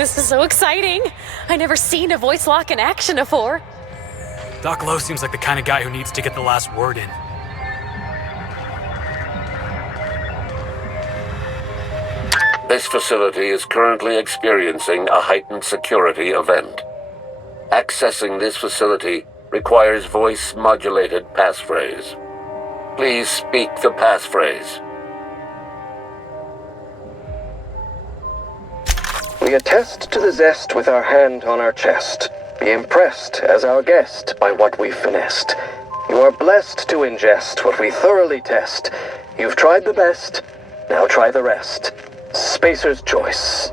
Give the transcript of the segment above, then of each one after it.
This is so exciting! I never seen a voice lock in action before. Doc Lowe seems like the kind of guy who needs to get the last word in. This facility is currently experiencing a heightened security event. Accessing this facility requires voice-modulated passphrase. Please speak the passphrase. We attest to the zest with our hand on our chest. Be impressed as our guest by what we've finessed. You are blessed to ingest what we thoroughly test. You've tried the best, now try the rest. Spacer's choice.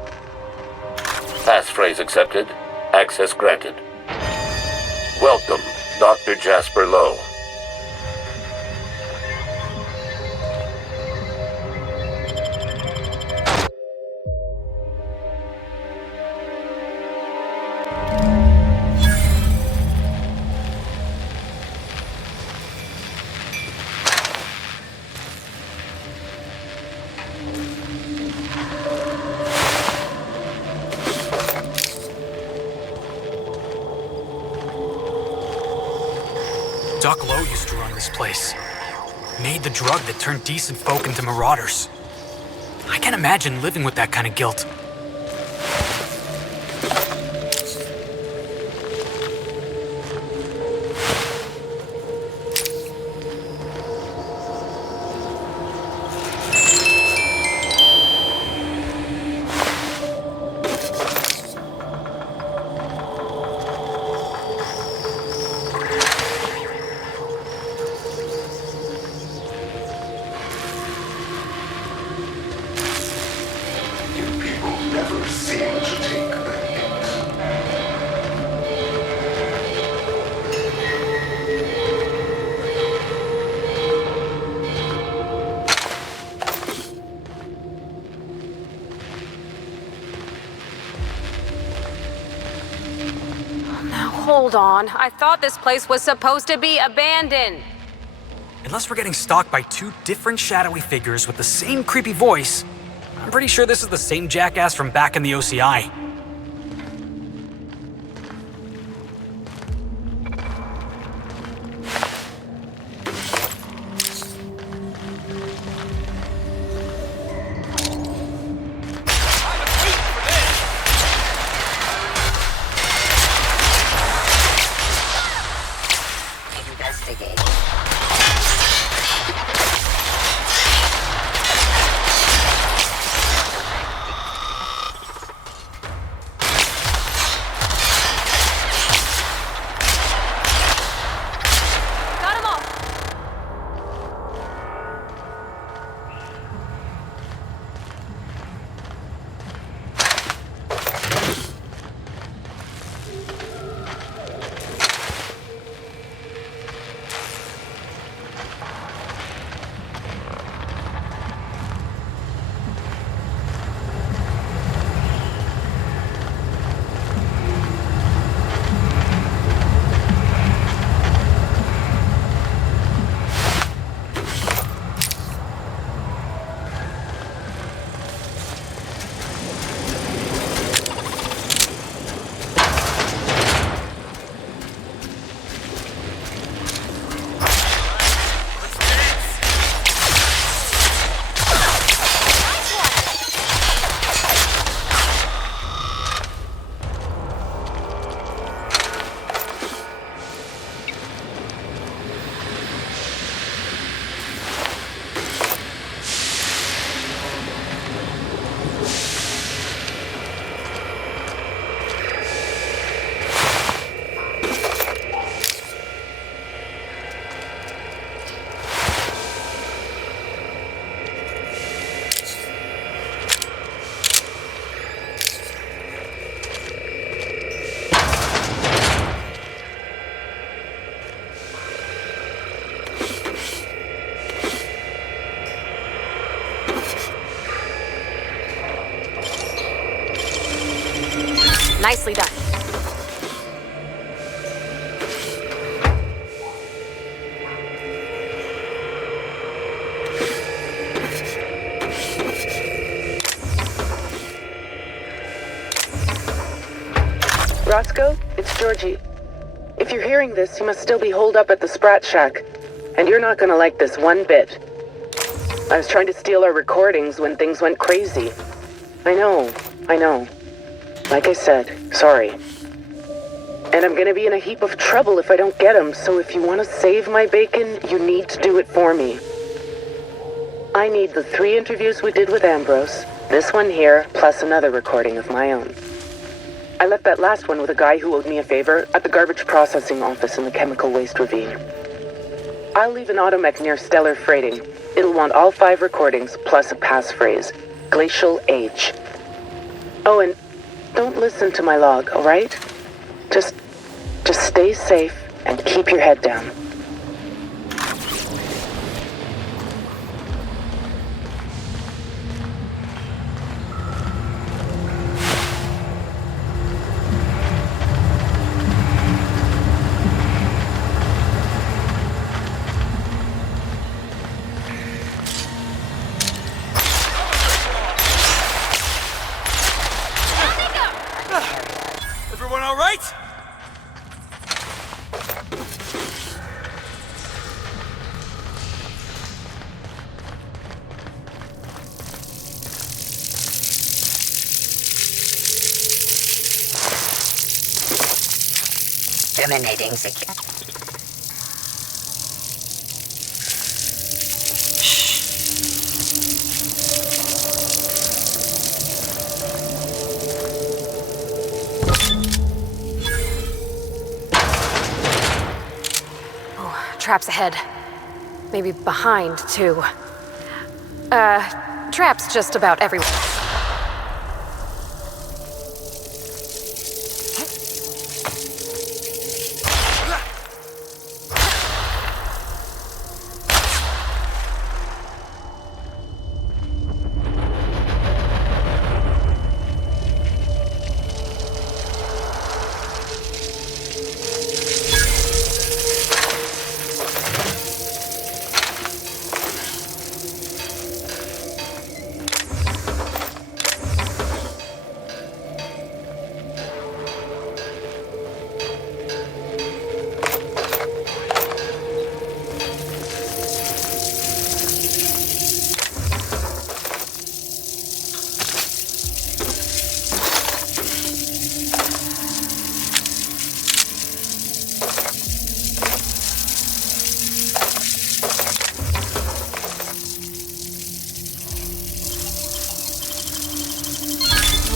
Passphrase accepted. Access granted. Welcome, Dr. Jasper Lowe. Doc Lowe used to run this place. Made the drug that turned decent folk into marauders. I can't imagine living with that kind of guilt. Hold on, I thought this place was supposed to be abandoned. Unless we're getting stalked by two different shadowy figures with the same creepy voice, I'm pretty sure this is the same jackass from back in the OCI. Nicely done. Roscoe, it's Georgie. If you're hearing this, you must still be holed up at the Sprat Shack. And you're not gonna like this one bit. I was trying to steal our recordings when things went crazy. I know. Like I said, sorry. And I'm gonna be in a heap of trouble if I don't get them, so if you want to save my bacon, you need to do it for me. I need the 3 interviews we did with Ambrose, this one here, plus another recording of my own. I left that last one with a guy who owed me a favor at the garbage processing office in the chemical waste ravine. I'll leave an automech near Stellar Freighting. It'll want all 5 recordings, plus a passphrase. Glacial Age. Oh, and don't listen to my log, alright? Just stay safe and keep your head down. Everyone all right? Terminating secure. Traps ahead. Maybe behind, too. Traps just about everywhere.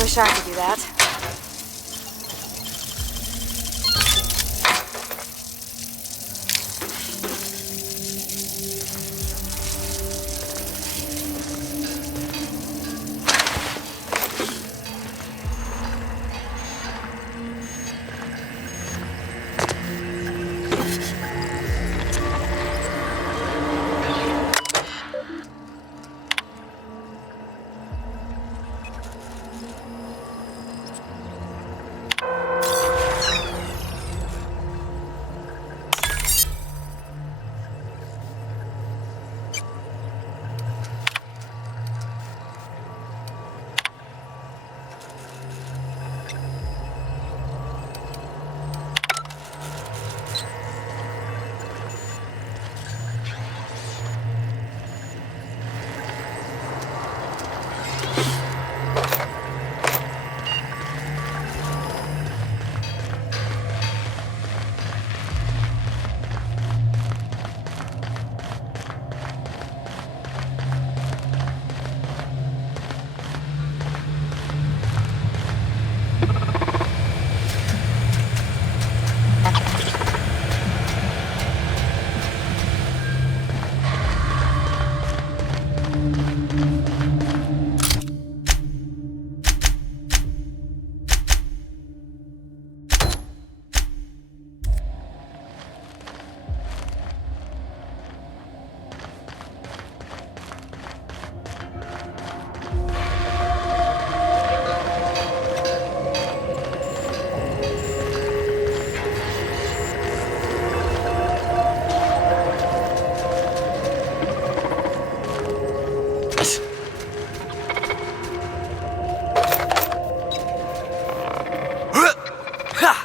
Wish I could do that. Ha!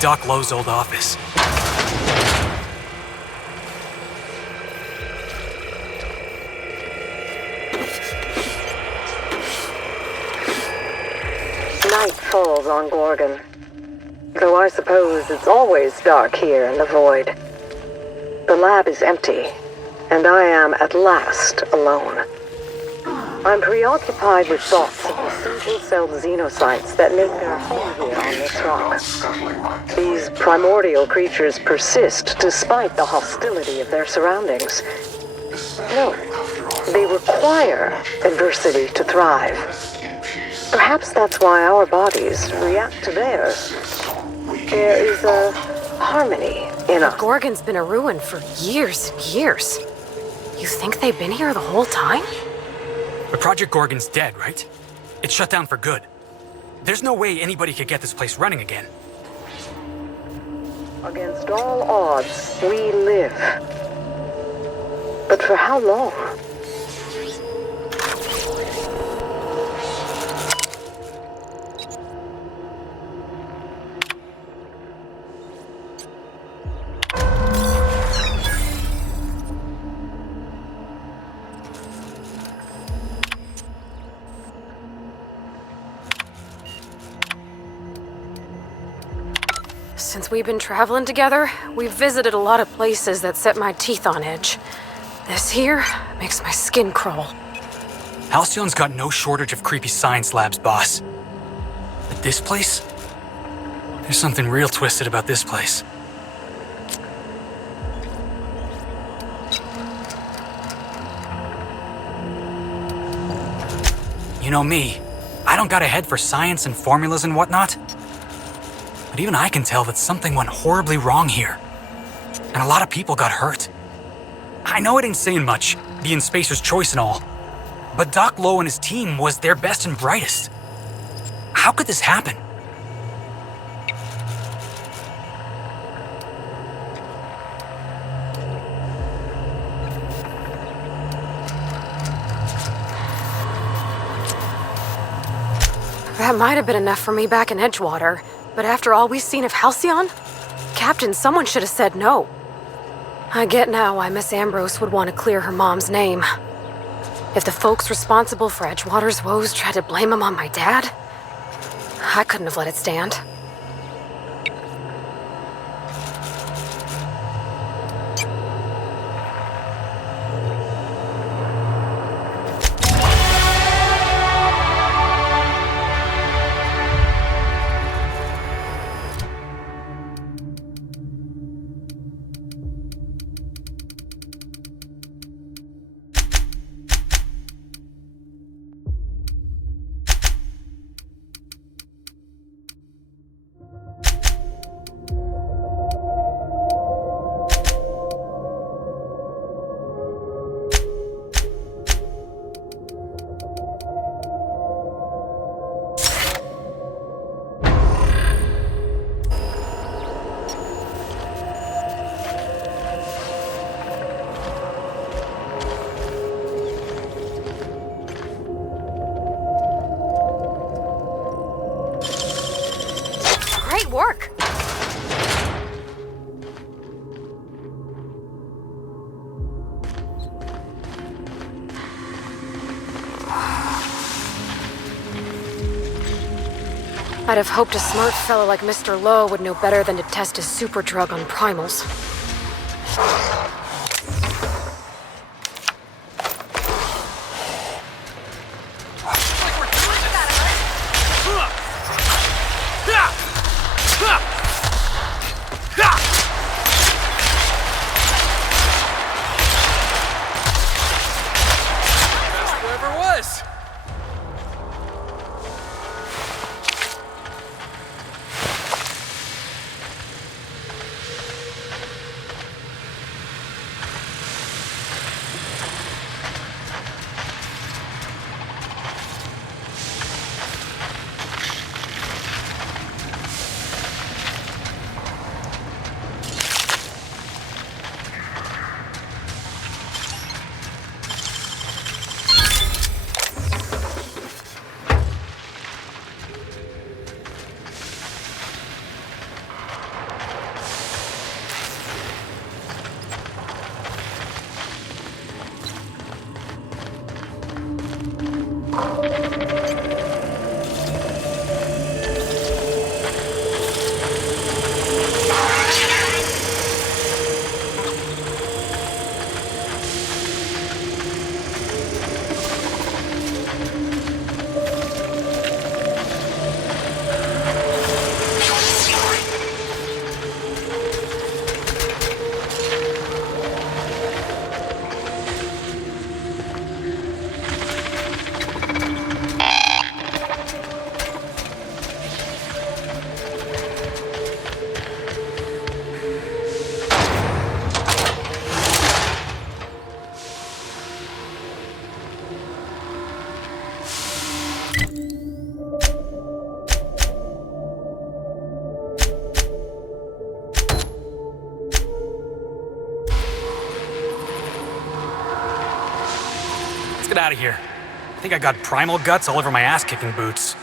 Doc Lowe's old office. Night falls on Gorgon. Though I suppose it's always dark here in the void. The lab is empty, and I am at last alone. I'm preoccupied with thoughts of the single-celled xenocytes that make their home here on this rock. These primordial creatures persist despite the hostility of their surroundings. No, they require adversity to thrive. Perhaps that's why our bodies react to theirs. There is a harmony in us. Gorgon's been a ruin for years and years. You think they've been here the whole time? But Project Gorgon's dead, right? It's shut down for good. There's no way anybody could get this place running again. Against all odds, we live. But for how long? Since we've been traveling together, we've visited a lot of places that set my teeth on edge. This here makes my skin crawl. Halcyon's got no shortage of creepy science labs, boss. But this place? There's something real twisted about this place. You know me, I don't got a head for science and formulas and whatnot. But even I can tell that something went horribly wrong here. And a lot of people got hurt. I know it ain't saying much, being Spacer's choice and all. But Doc Lowe and his team was their best and brightest. How could this happen? That might have been enough for me back in Edgewater. But after all we've seen of Halcyon? Captain, someone should have said no. I get now why Miss Ambrose would want to clear her mom's name. If the folks responsible for Edgewater's woes tried to blame him on my dad, I couldn't have let it stand. Work. I'd have hoped a smart fellow like Mr. Lowe would know better than to test his super drug on primals. get out of here. I think I got primal guts all over my ass-kicking boots.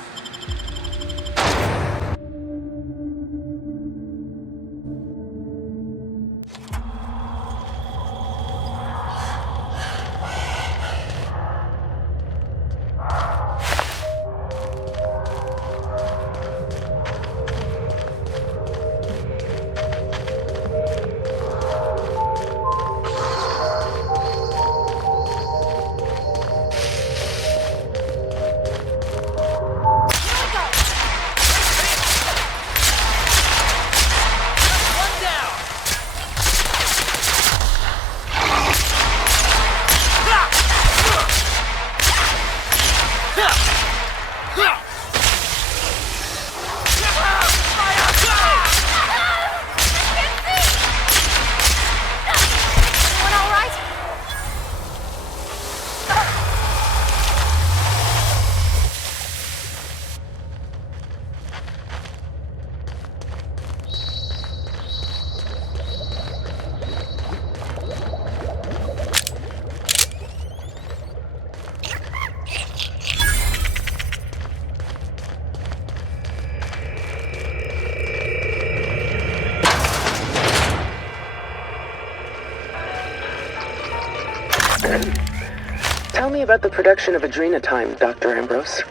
Tell me about the production of adrenotime, Dr. Ambrose.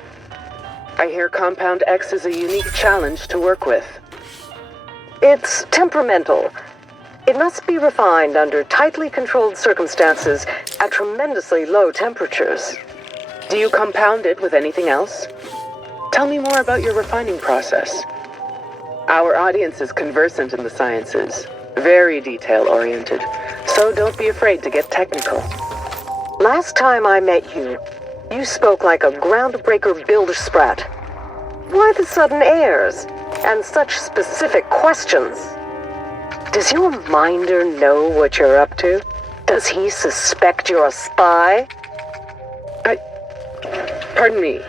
I hear Compound X is a unique challenge to work with. It's temperamental. It must be refined under tightly controlled circumstances at tremendously low temperatures. Do you compound it with anything else? Tell me more about your refining process. Our audience is conversant in the sciences, very detail-oriented, so don't be afraid to get technical. Last time I met you, you spoke like a groundbreaker builder sprat. Why the sudden airs and such specific questions? Does your minder know what you're up to? Does he suspect you're a spy? Pardon me.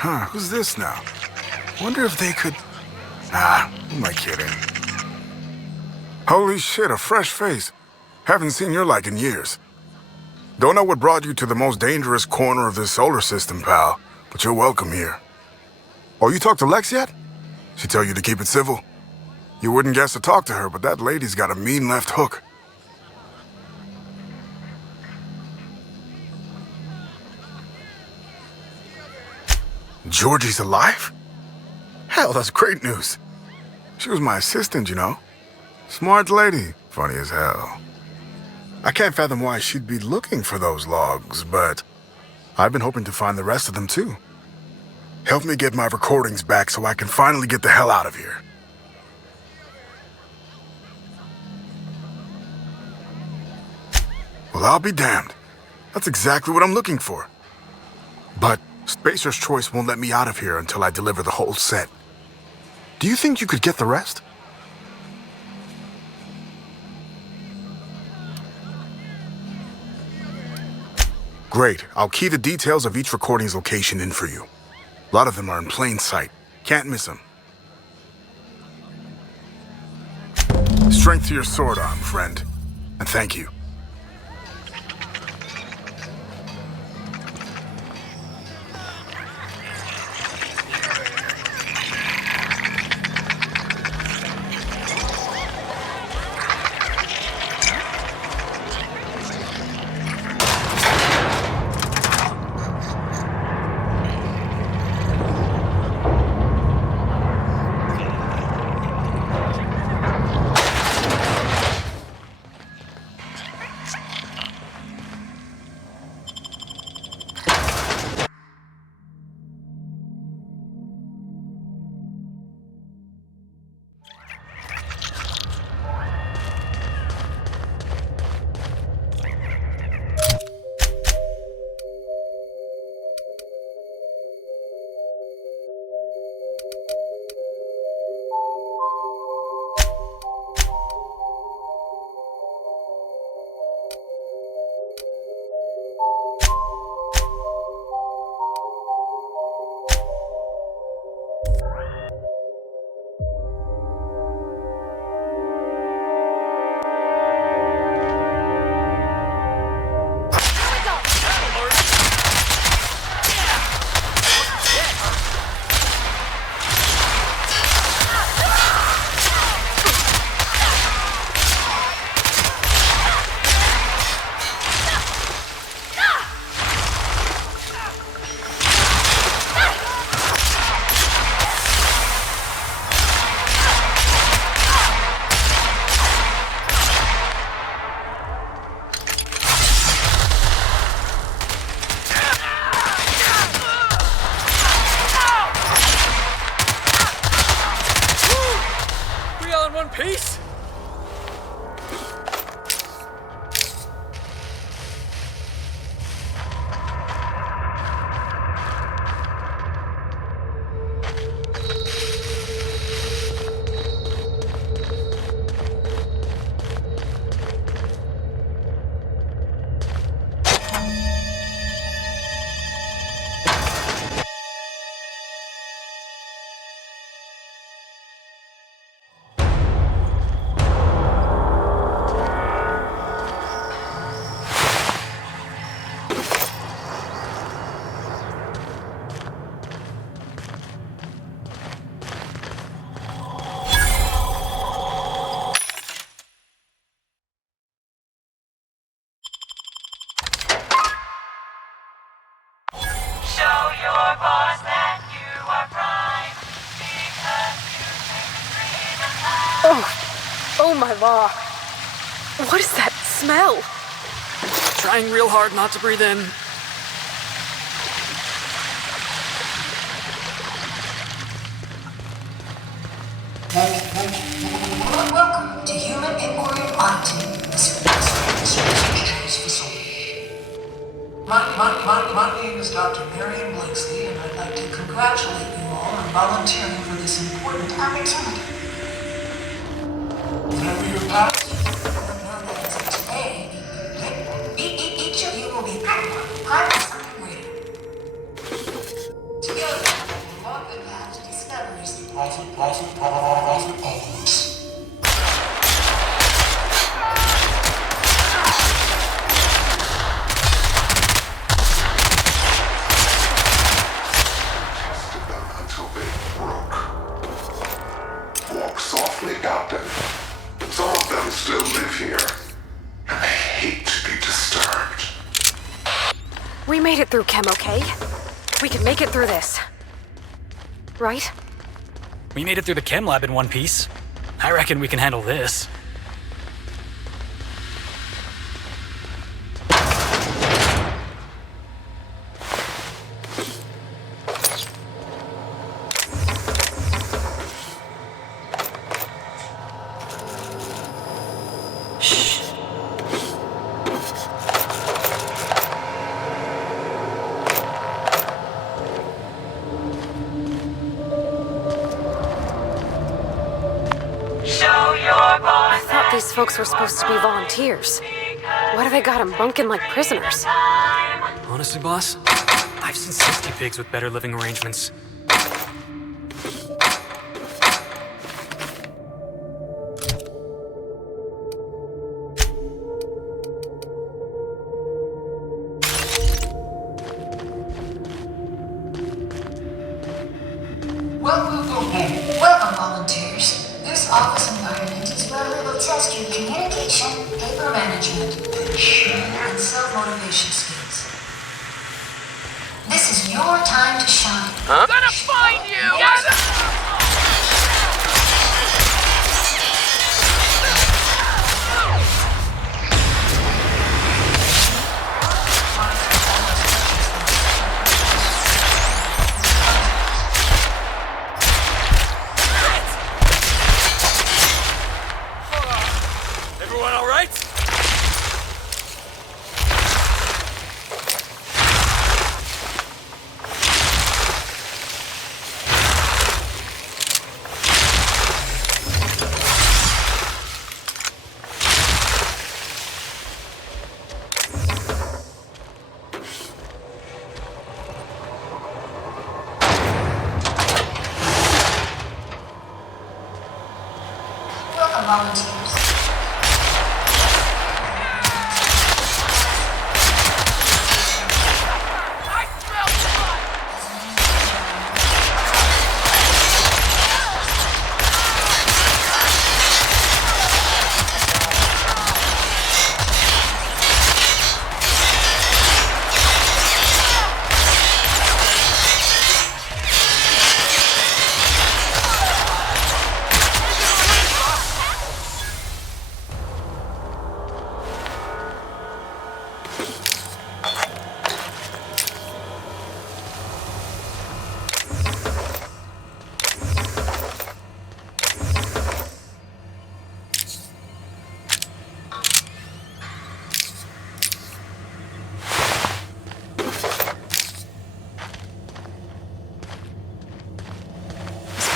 Huh, who's this now? Wonder if they could... Nah, who am I kidding? Holy shit, a fresh face. Haven't seen your like in years. Don't know what brought you to the most dangerous corner of this solar system, pal, but you're welcome here. Oh, you talked to Lex yet? She tell you to keep it civil? You wouldn't guess to talk to her, but that lady's got a mean left hook. Georgie's alive? Hell, that's great news. She was my assistant, you know. Smart lady, funny as hell. I can't fathom why she'd be looking for those logs, but I've been hoping to find the rest of them too. Help me get my recordings back so I can finally get the hell out of here. Well, I'll be damned. That's exactly what I'm looking for. But Spacer's Choice won't let me out of here until I deliver the whole set. Do you think you could get the rest? Great. I'll key the details of each recording's location in for you. A lot of them are in plain sight. Can't miss them. Strength to your sword arm, friend. And thank you. Peace? Oh my law. What is that smell? Trying real hard not to breathe in. to Human Inquiry Auditing this facility. My name is Dr. Marion Blakesley, and I'd like to congratulate you all on volunteering for this important opportunity. Whenever you're past, today, each of you will be pilot rated. Together, we'll walk the path to discoveries. Until they broke. Walk softly, Captain. Some of them still live here, and they hate to be disturbed. We made it through Chem, okay? We can make it through this. Right? We made it through the chem lab in one piece. I reckon we can handle this. I thought these folks were supposed to be volunteers. Why do they got them bunking like prisoners? Honestly, boss, I've seen 60 pigs with better living arrangements. Welcome, volunteers. This office environment is where we will test your communication, paper management, and self-motivation skills. This is your time to shine. I'm gonna find you! Everyone all right? Welcome, volunteers.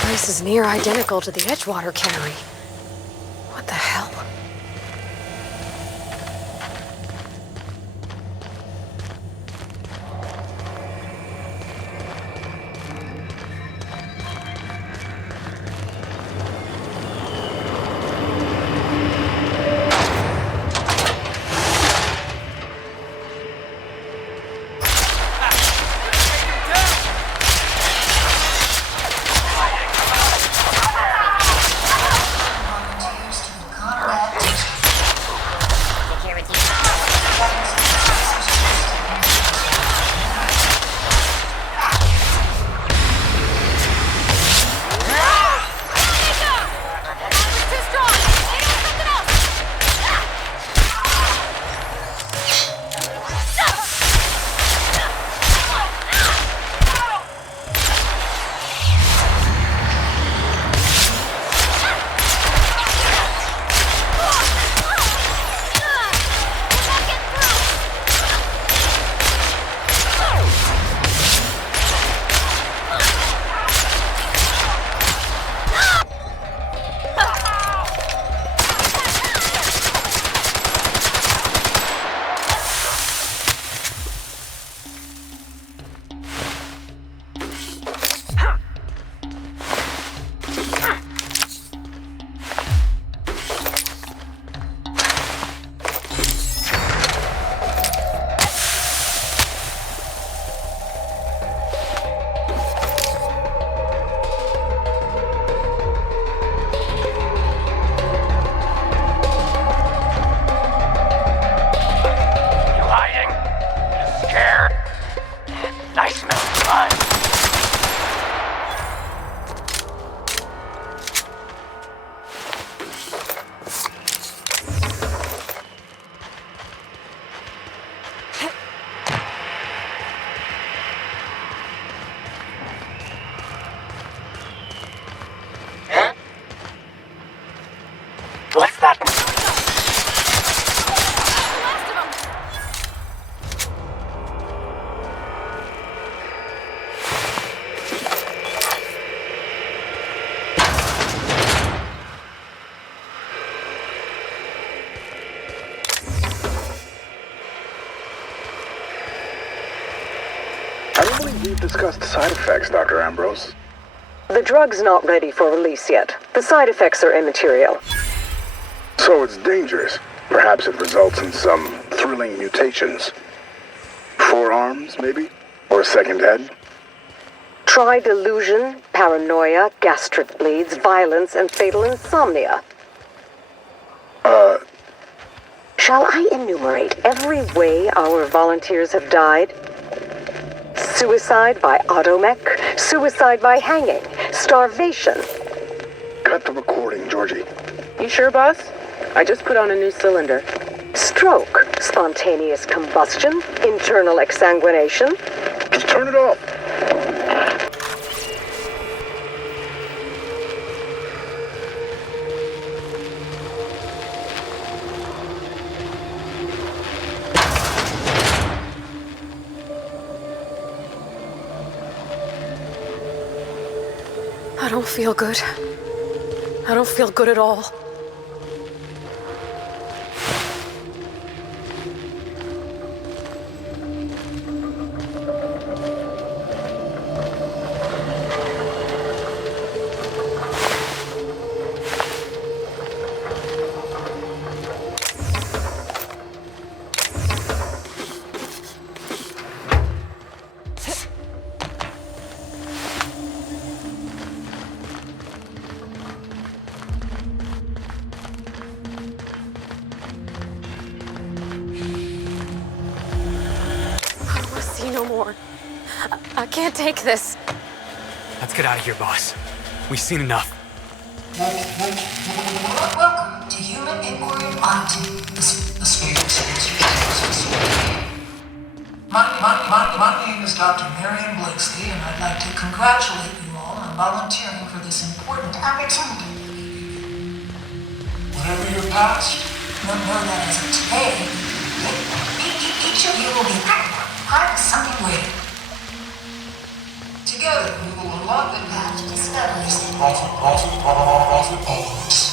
This is near identical to the Edgewater Cannery. What the hell? discussed side effects, Dr. Ambrose. The drug's not ready for release yet. The side effects are immaterial. So it's dangerous. Perhaps it results in some thrilling mutations. Forearms, maybe? Or a second head? Try delusion, paranoia, gastric bleeds, violence, and fatal insomnia. Shall I enumerate every way our volunteers have died? Suicide by automech, suicide by hanging, starvation. Cut the recording, Georgie. You sure, boss? I just put on a new cylinder. Stroke, spontaneous combustion, internal exsanguination. Just turn it off. I don't feel good. I don't feel good at all. No more. I can't take this. Let's get out of here, boss. We've seen enough. Welcome to Human Inquiry Oddity. The My name is Dr. Marion Blakesley, and I'd like to congratulate you all on volunteering for this important opportunity. Whatever your past, know that as of today, each of you will be part of something greater. Together, we will unlock the path to discoveries and always.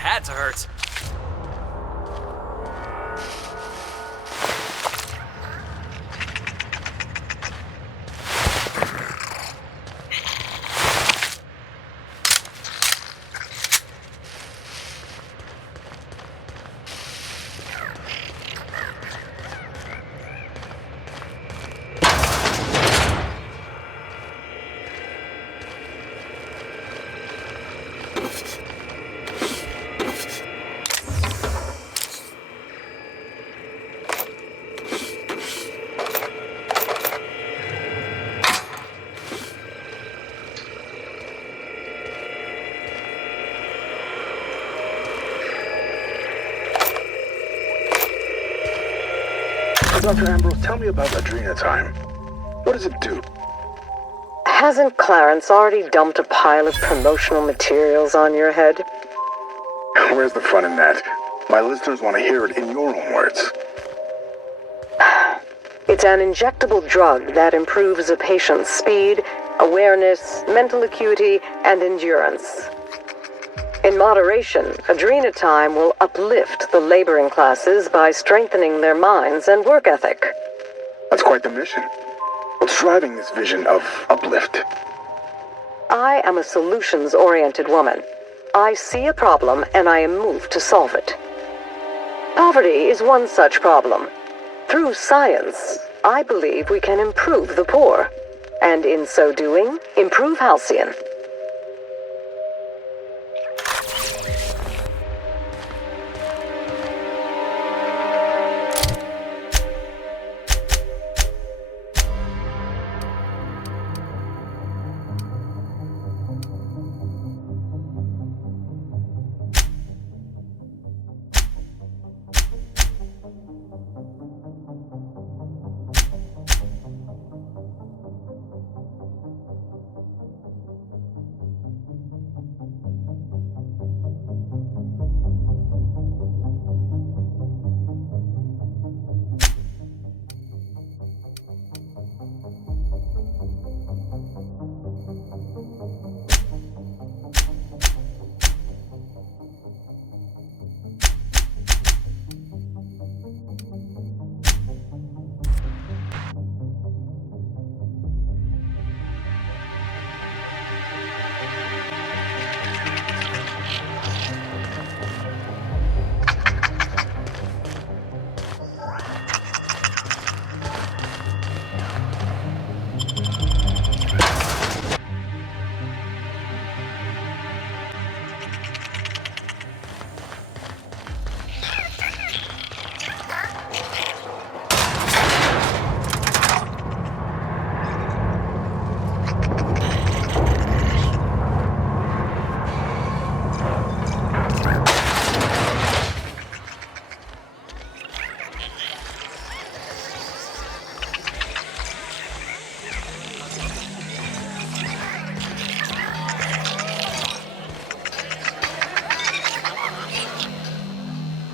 Had to hurt. Dr. Ambrose, tell me about Adrena time. What does it do? Hasn't Clarence already dumped a pile of promotional materials on your head? Where's the fun in that? My listeners want to hear it in your own words. It It's an injectable drug that improves a patient's speed, awareness, mental acuity, and endurance. In moderation, adrenatime will uplift the laboring classes by strengthening their minds and work ethic. That's quite the mission. What's driving this vision of uplift? I am a solutions-oriented woman. I see a problem and I am moved to solve it. Poverty is one such problem. Through science, I believe we can improve the poor, and in so doing, improve Halcyon.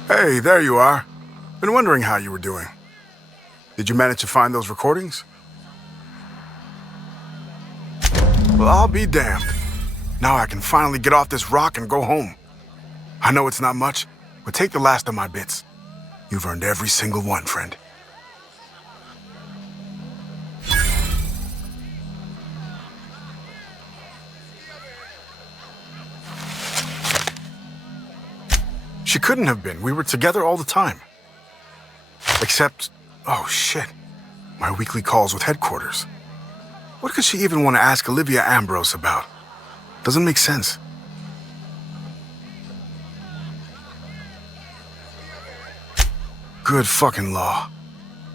Hey, there you are. Been wondering how you were doing. Did you manage to find those recordings? Well, I'll be damned. Now I can finally get off this rock and go home. I know it's not much, but take the last of my bits. You've earned every single one, friend. She couldn't have been. We were together all the time. Except, oh shit, my weekly calls with headquarters. What could she even want to ask Olivia Ambrose about? Doesn't make sense. Good fucking law.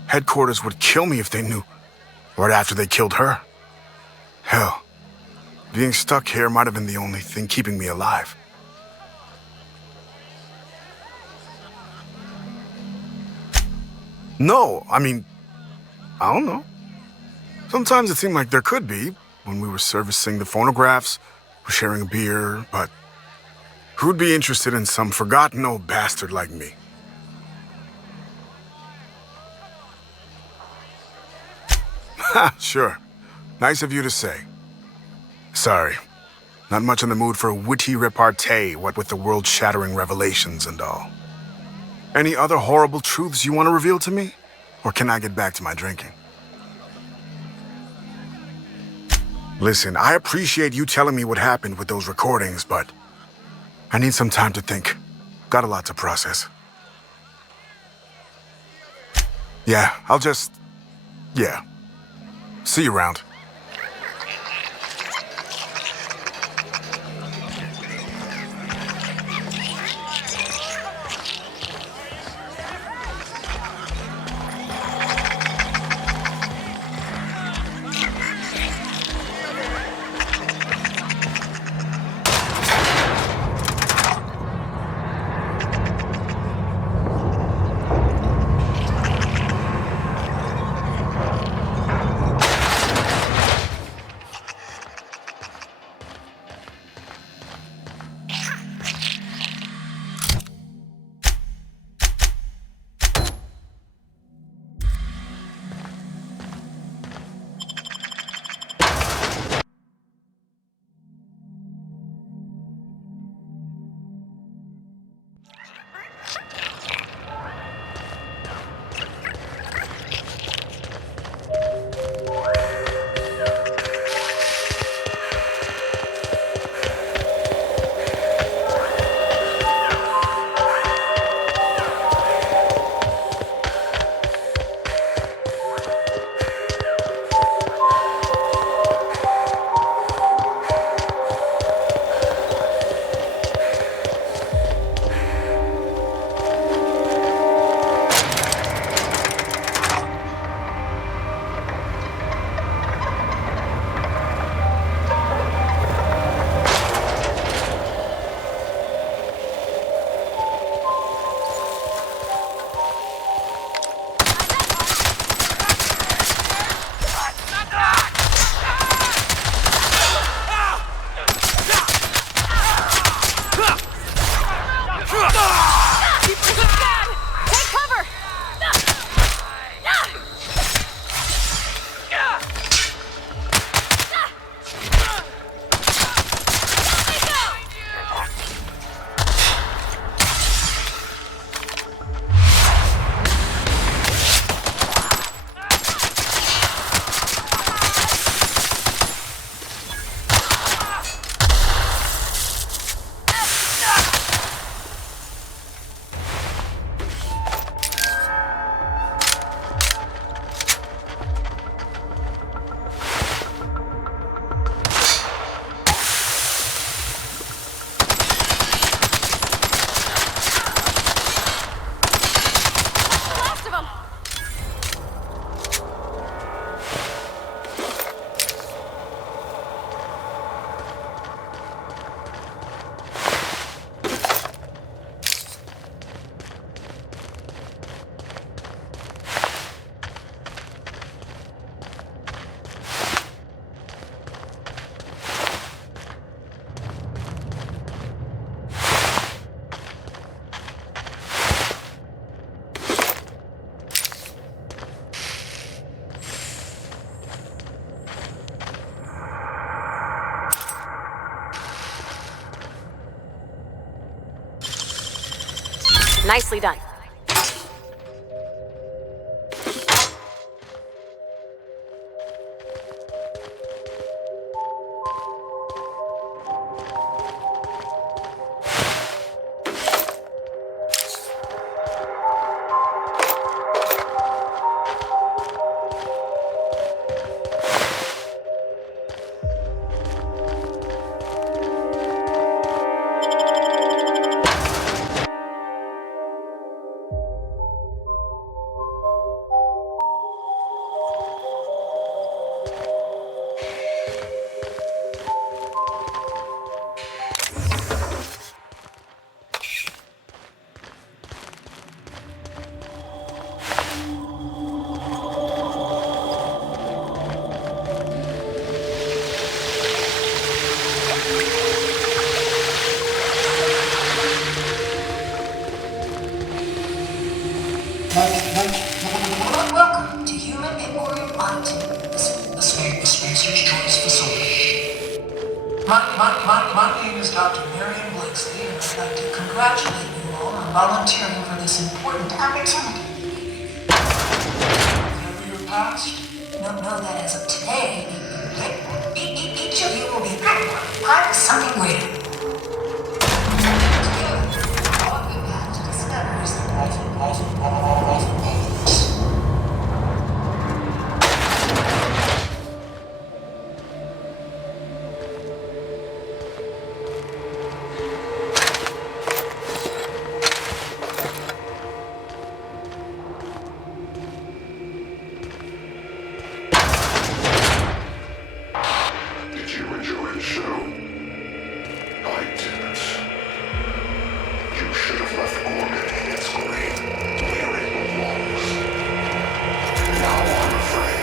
Headquarters would kill me if they knew. Right after they killed her. Hell, being stuck here might have been the only thing keeping me alive. No, I mean, I don't know. Sometimes it seemed like there could be, when we were servicing the phonographs, or sharing a beer, but who'd be interested in some forgotten old bastard like me? Ha, sure. Nice of you to say. Sorry. Not much in the mood for a witty repartee, what with the world-shattering revelations and all. Any other horrible truths you want to reveal to me? Or can I get back to my drinking? Listen, I appreciate you telling me what happened with those recordings, but I need some time to think. Got a lot to process. Yeah, yeah. See you around. Nicely done. Welcome to Human Emporium Oddity, the Spacer's Choice Facility. My name is Dr. Marion Blakeslee, and I'd like to congratulate you all on volunteering for this important opportunity. Whatever your past, know that as of today, each of you will be part of something greater. Together, all of you have to discover is the Did you enjoy the show? I didn't. You should have left Gorman in its grave where it belongs. Now I'm afraid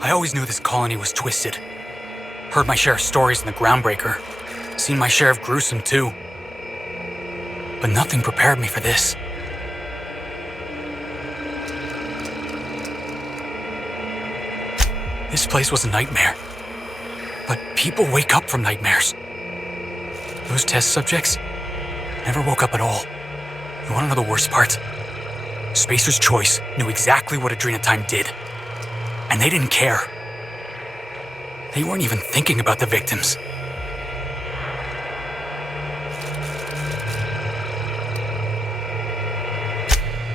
I always knew this colony was twisted. Heard my share of stories in the Groundbreaker. Seen my share of gruesome, too. But nothing prepared me for this. This place was a nightmare. But people wake up from nightmares. Those test subjects never woke up at all. You wanna know the worst part? Spacer's Choice knew exactly what Adrenatime did. And they didn't care. They weren't even thinking about the victims.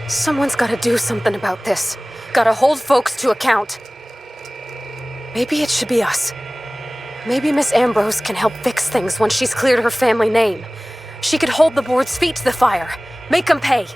Someone's gotta do something about this. Gotta hold folks to account. Maybe it should be us. Maybe Miss Ambrose can help fix things once she's cleared her family name. She could hold the board's feet to the fire. Make them pay.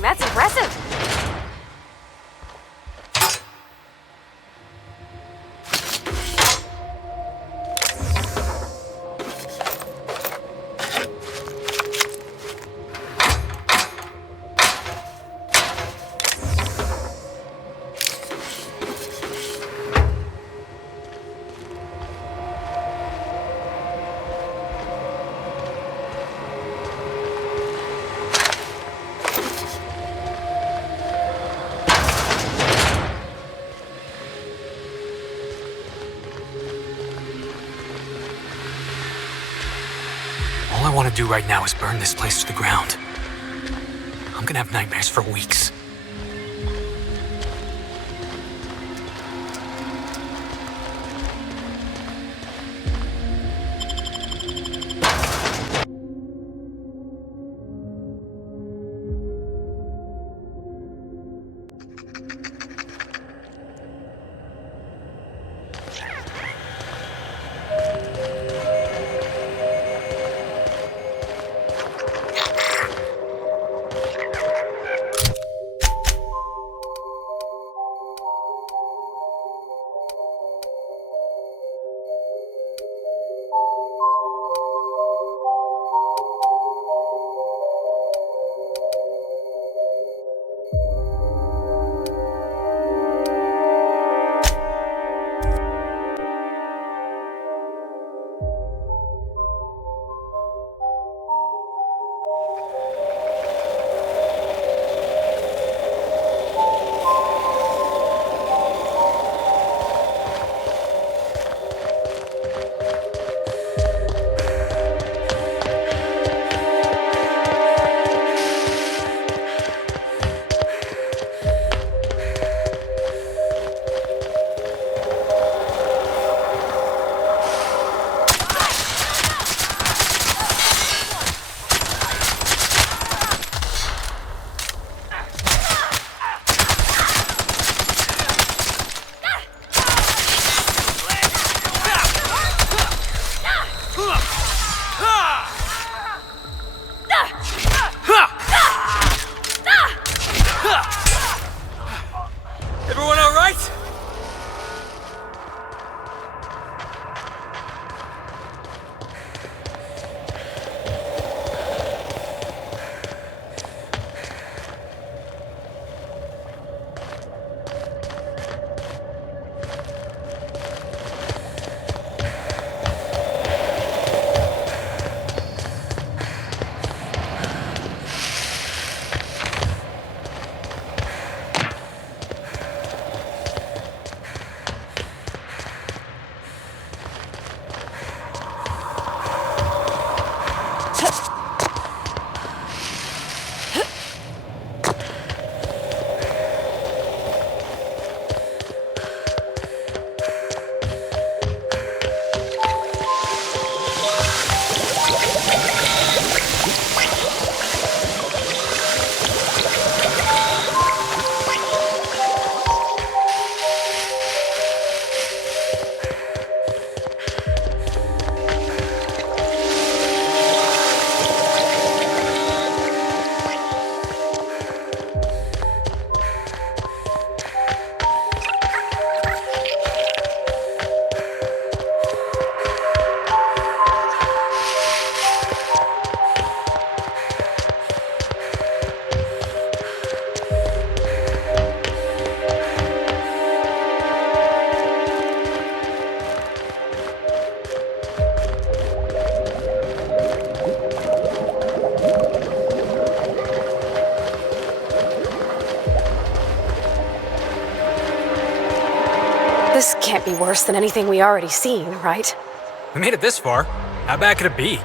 That's impressive. All I want to do right now is burn this place to the ground. I'm gonna have nightmares for weeks. can't be worse than anything we already seen, right? We made it this far. How bad could it be?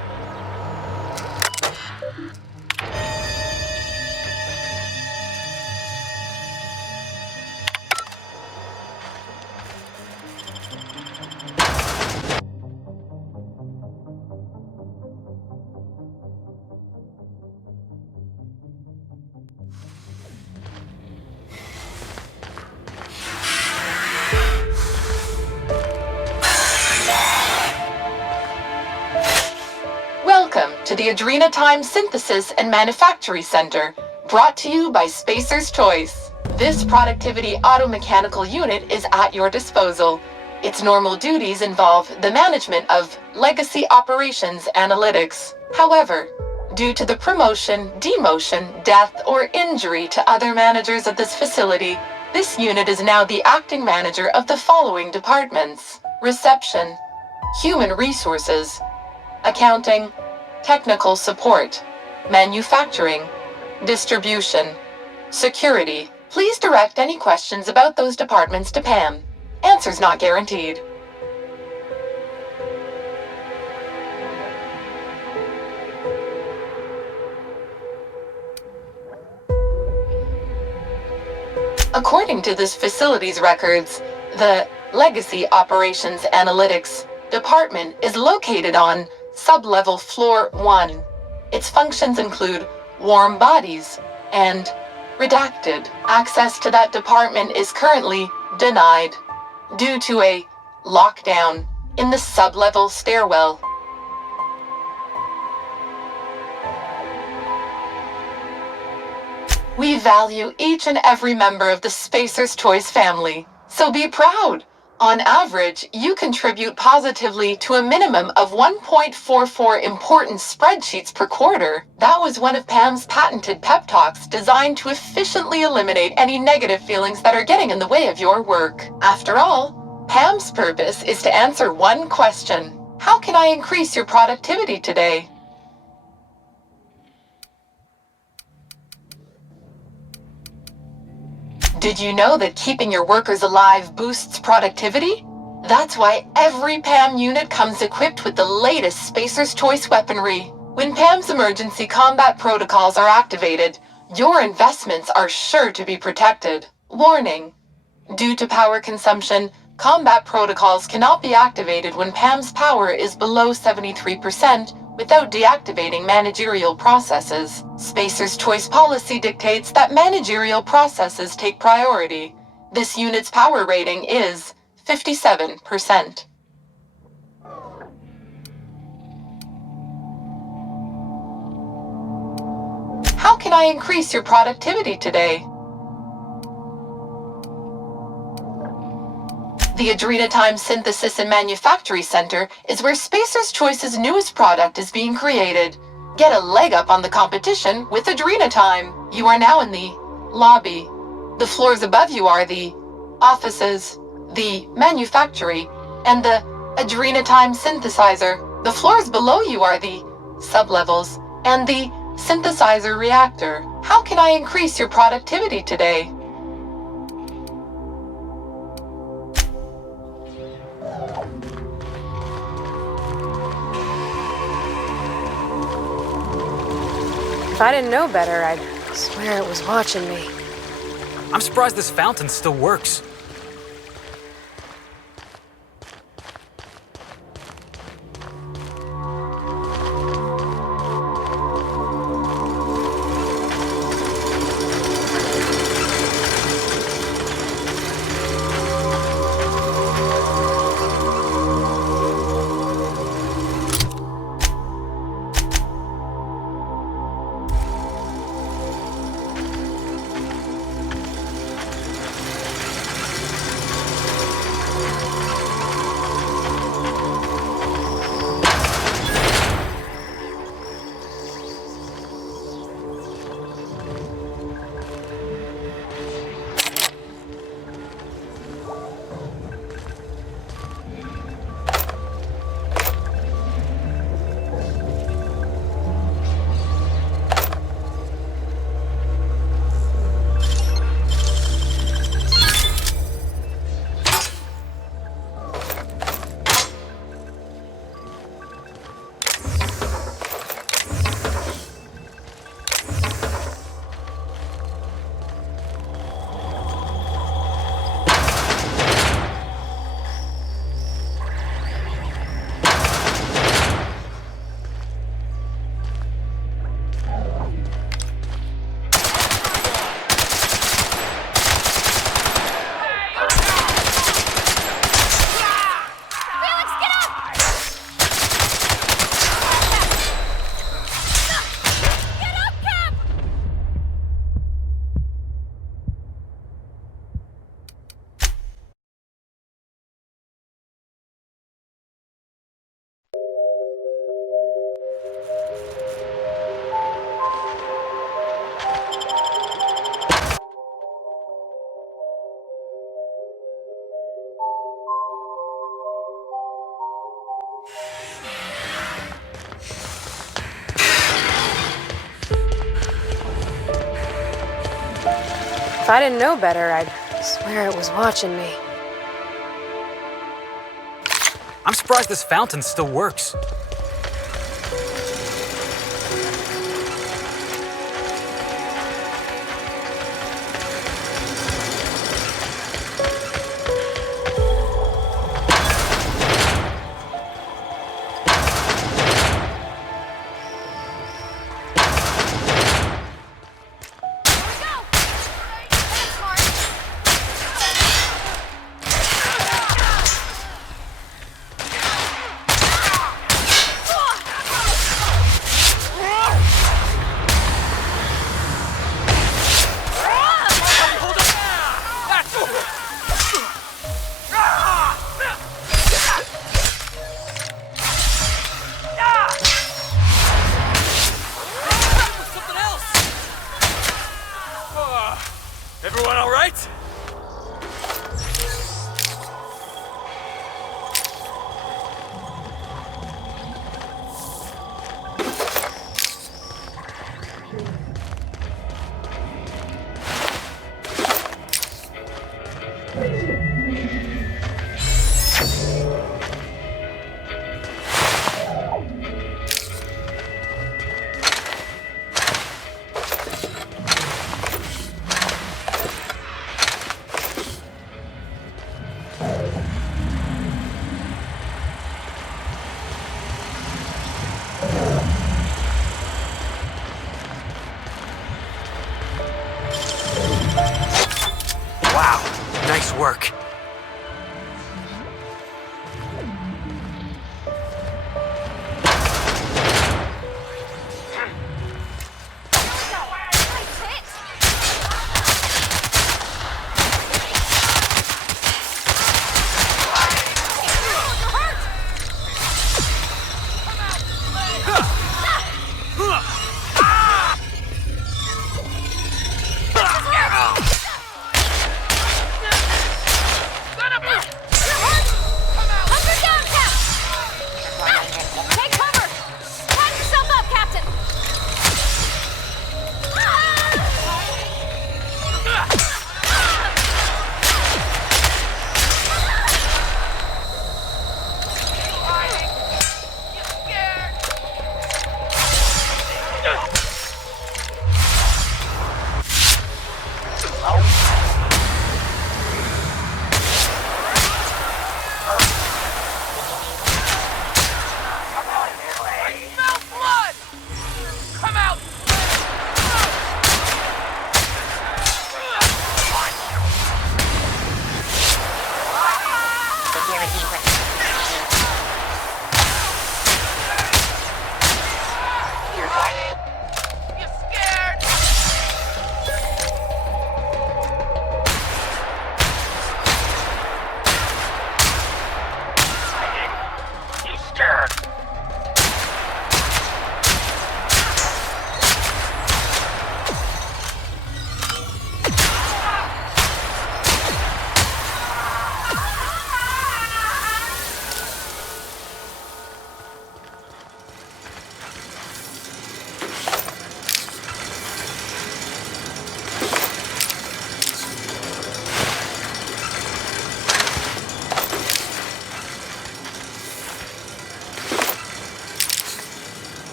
Welcome to the Adrenatime Synthesis and Manufactory Center, brought to you by Spacer's Choice. This productivity automechanical unit is at your disposal. Its normal duties involve the management of legacy operations analytics. However, due to the promotion, demotion, death, or injury to other managers of this facility, this unit is now the acting manager of the following departments: Reception, Human Resources, Accounting, Technical Support, Manufacturing, Distribution, Security. Please direct any questions about those departments to Pam. Answers not guaranteed. According to this facility's records, the Legacy Operations Analytics Department is located on Sublevel Floor 1. Its functions include warm bodies and redacted. Access to that department is currently denied due to a lockdown in the sublevel stairwell. We value each and every member of the Spacer's Choice family, so be proud. On average, you contribute positively to a minimum of 1.44 important spreadsheets per quarter. That was one of Pam's patented pep talks designed to efficiently eliminate any negative feelings that are getting in the way of your work. After all, Pam's purpose is to answer one question: how can I increase your productivity today? Did you know that keeping your workers alive boosts productivity? That's why every PAM unit comes equipped with the latest Spacer's Choice weaponry. When PAM's emergency combat protocols are activated, your investments are sure to be protected. Warning: due to power consumption, combat protocols cannot be activated when PAM's power is below 73% without deactivating managerial processes. Spacer's Choice policy dictates that managerial processes take priority. This unit's power rating is 57%. How can I increase your productivity today? The Adrenatime Synthesis and Manufactory Center is where Spacer's Choice's newest product is being created. Get a leg up on the competition with Adrenatime. You are now in the lobby. The floors above you are the offices, the manufactory, and the Adrenatime synthesizer. The floors below you are the sublevels and the synthesizer reactor. How can I increase your productivity today? If I didn't know better, I'd swear it was watching me. I'm surprised this fountain still works. If I didn't know better, I'd swear it was watching me. I'm surprised this fountain still works. Everyone all right? Wow, nice work.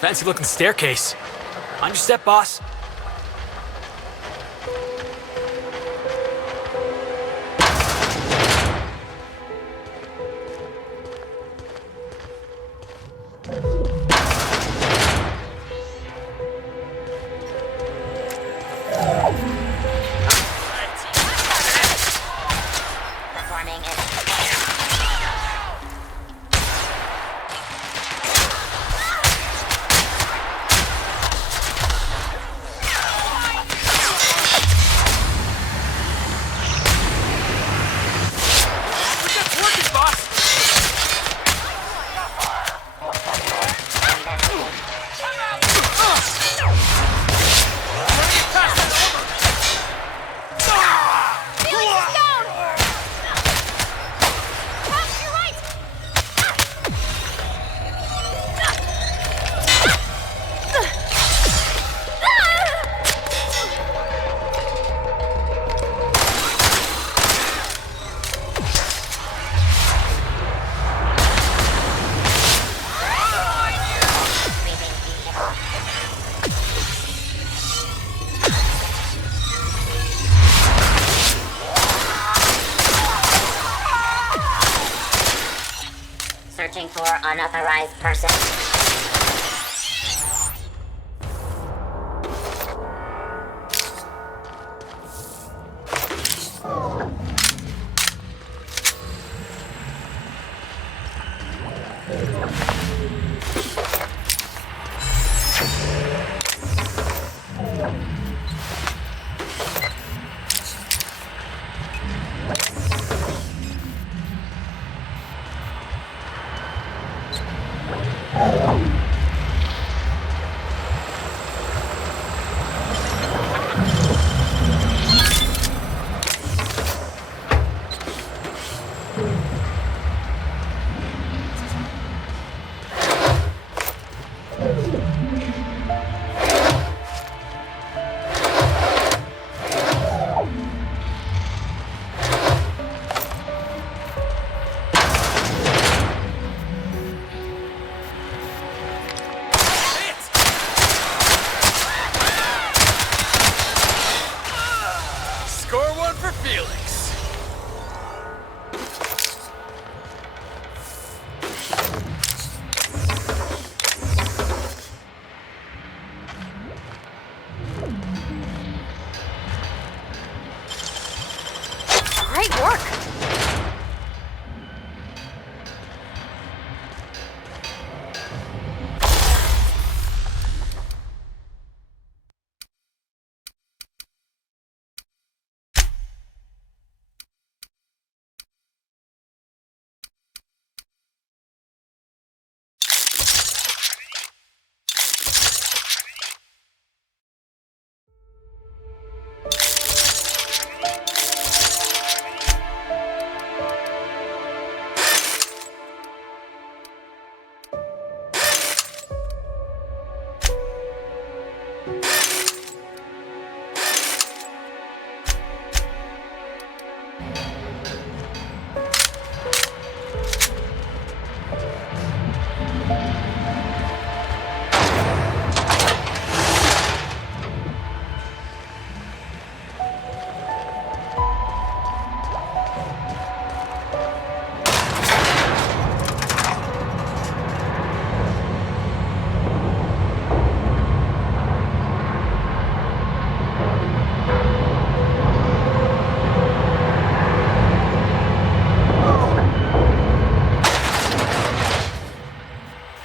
Fancy looking staircase. On your step, boss. Searching for unauthorized person. Great work!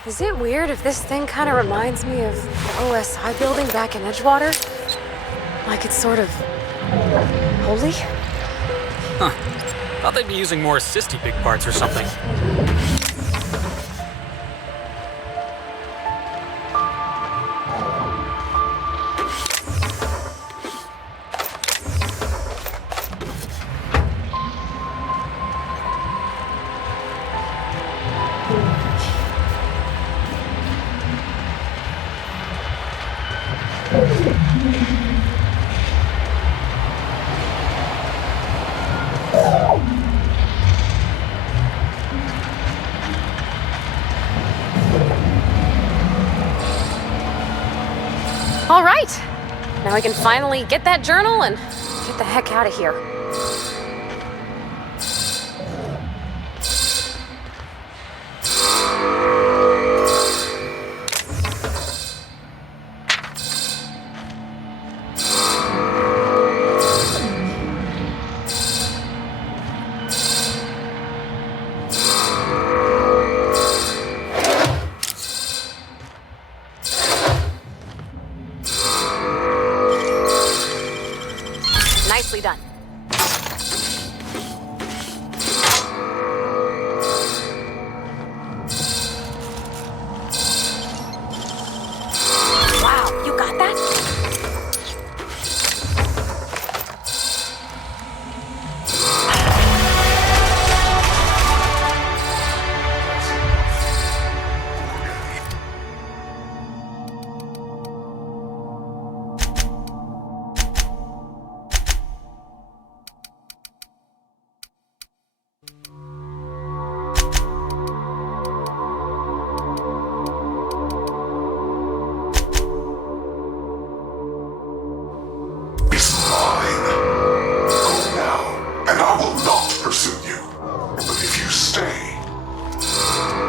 Is it weird if this thing kind of reminds me of the OSI building back in Edgewater? Like it's sort of holy? Huh. Thought they'd be using more assisty big parts or something. All right! Now we can finally get that journal and get the heck out of here. Nicely done.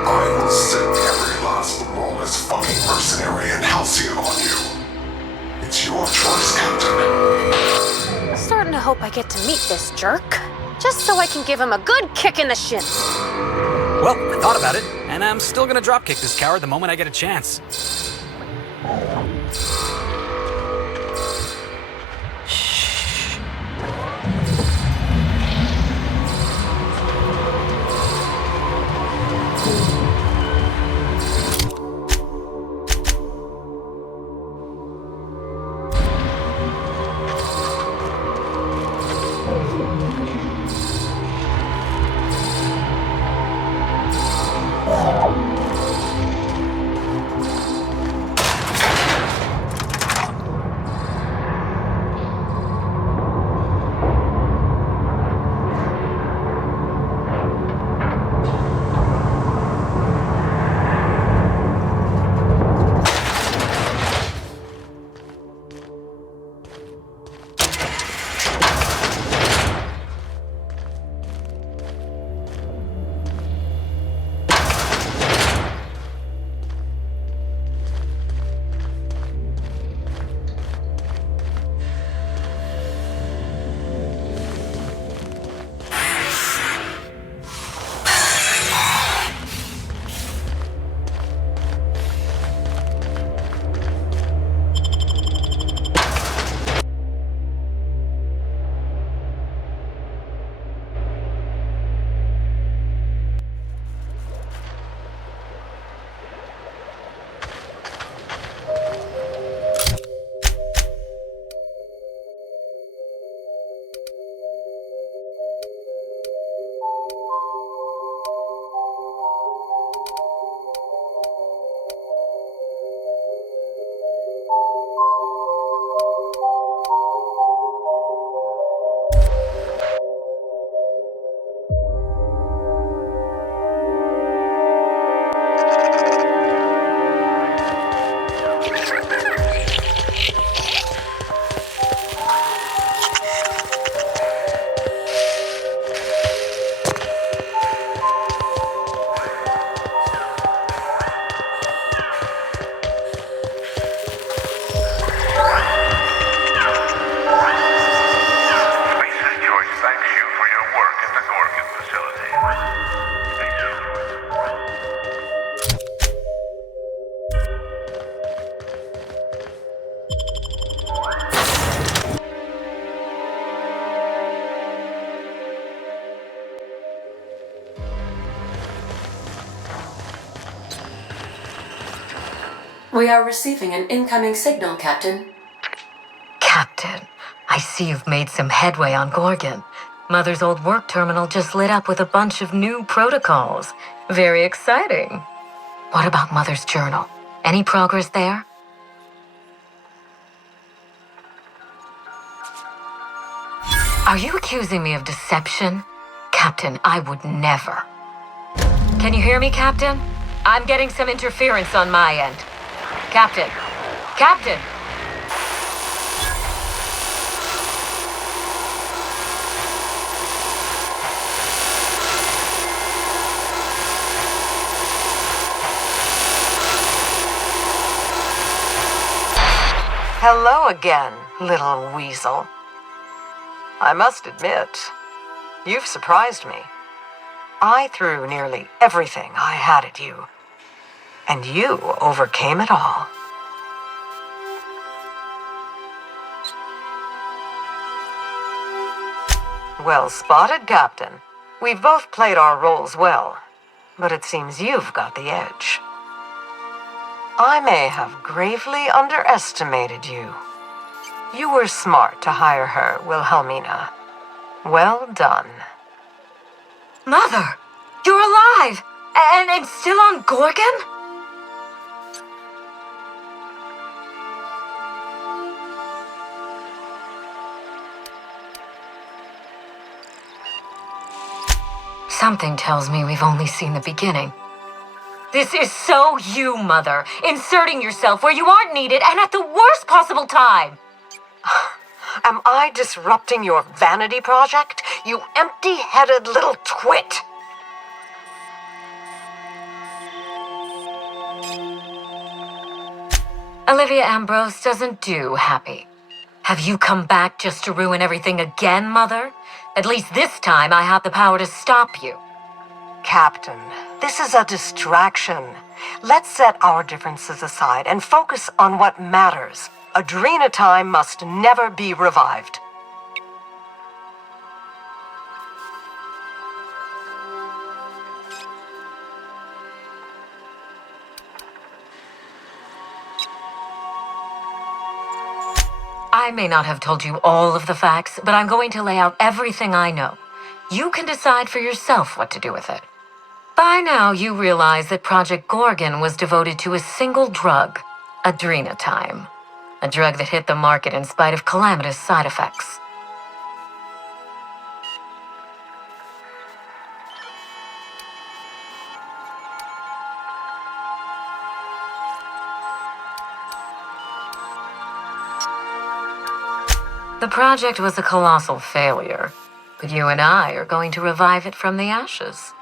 I will send every last lawless fucking mercenary in Halcyon on you. It's your choice, Captain. Starting to hope I get to meet this jerk, just so I can give him a good kick in the shins. Well, I thought about it, and I'm still gonna dropkick this coward the moment I get a chance. We are receiving an incoming signal, Captain. Captain, I see you've made some headway on Gorgon. Mother's old work terminal just lit up with a bunch of new protocols. Very exciting. What about Mother's journal? Any progress there? Are you accusing me of deception? Captain, I would never. Can you hear me, Captain? I'm getting some interference on my end. Captain! Captain! Hello again, little weasel. I must admit, you've surprised me. I threw nearly everything I had at you, and you overcame it all. Well spotted, Captain. We've both played our roles well, but it seems you've got the edge. I may have gravely underestimated you. You were smart to hire her, Wilhelmina. Well done. Mother! You're alive! And still on Gorgon? Something tells me we've only seen the beginning. This is so you, Mother, inserting yourself where you aren't needed and at the worst possible time. Am I disrupting your vanity project, you empty-headed little twit? Olivia Ambrose doesn't do happy. Have you come back just to ruin everything again, Mother? At least this time I have the power to stop you. Captain, this is a distraction. Let's set our differences aside and focus on what matters. Adrena time must never be revived. I may not have told you all of the facts, but I'm going to lay out everything I know. You can decide for yourself what to do with it. By now, you realize that Project Gorgon was devoted to a single drug, adrenatime. A drug that hit the market in spite of calamitous side effects. The project was a colossal failure, but you and I are going to revive it from the ashes.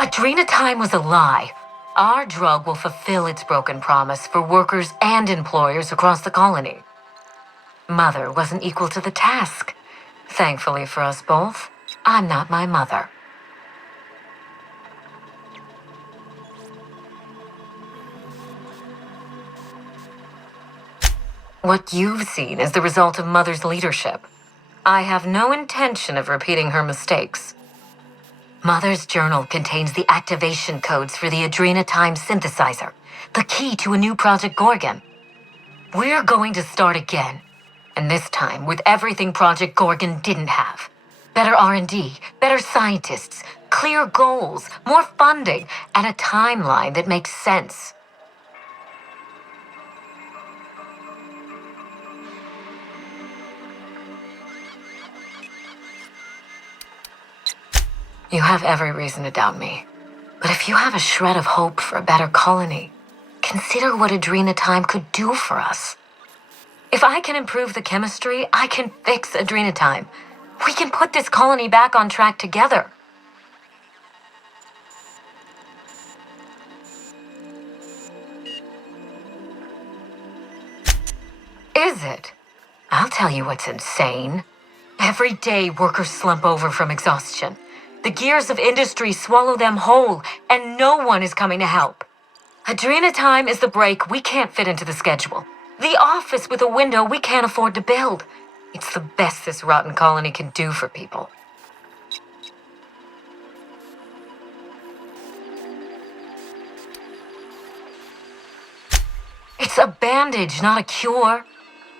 Adrenatime was a lie. Our drug will fulfill its broken promise for workers and employers across the colony. Mother wasn't equal to the task. Thankfully for us both, I'm not my mother. What you've seen is the result of Mother's leadership. I have no intention of repeating her mistakes. Mother's journal contains the activation codes for the adrenatime synthesizer, the key to a new Project Gorgon. We're going to start again, and this time with everything Project Gorgon didn't have. Better R&D, better scientists, clear goals, more funding, and a timeline that makes sense. You have every reason to doubt me. But if you have a shred of hope for a better colony, consider what adrenatime could do for us. If I can improve the chemistry, I can fix adrenatime. We can put this colony back on track together. Is it? I'll tell you what's insane. Every day, workers slump over from exhaustion. The gears of industry swallow them whole, and no one is coming to help. Adrenatime is the break we can't fit into the schedule. The office with a window we can't afford to build. It's the best this rotten colony can do for people. It's a bandage, not a cure.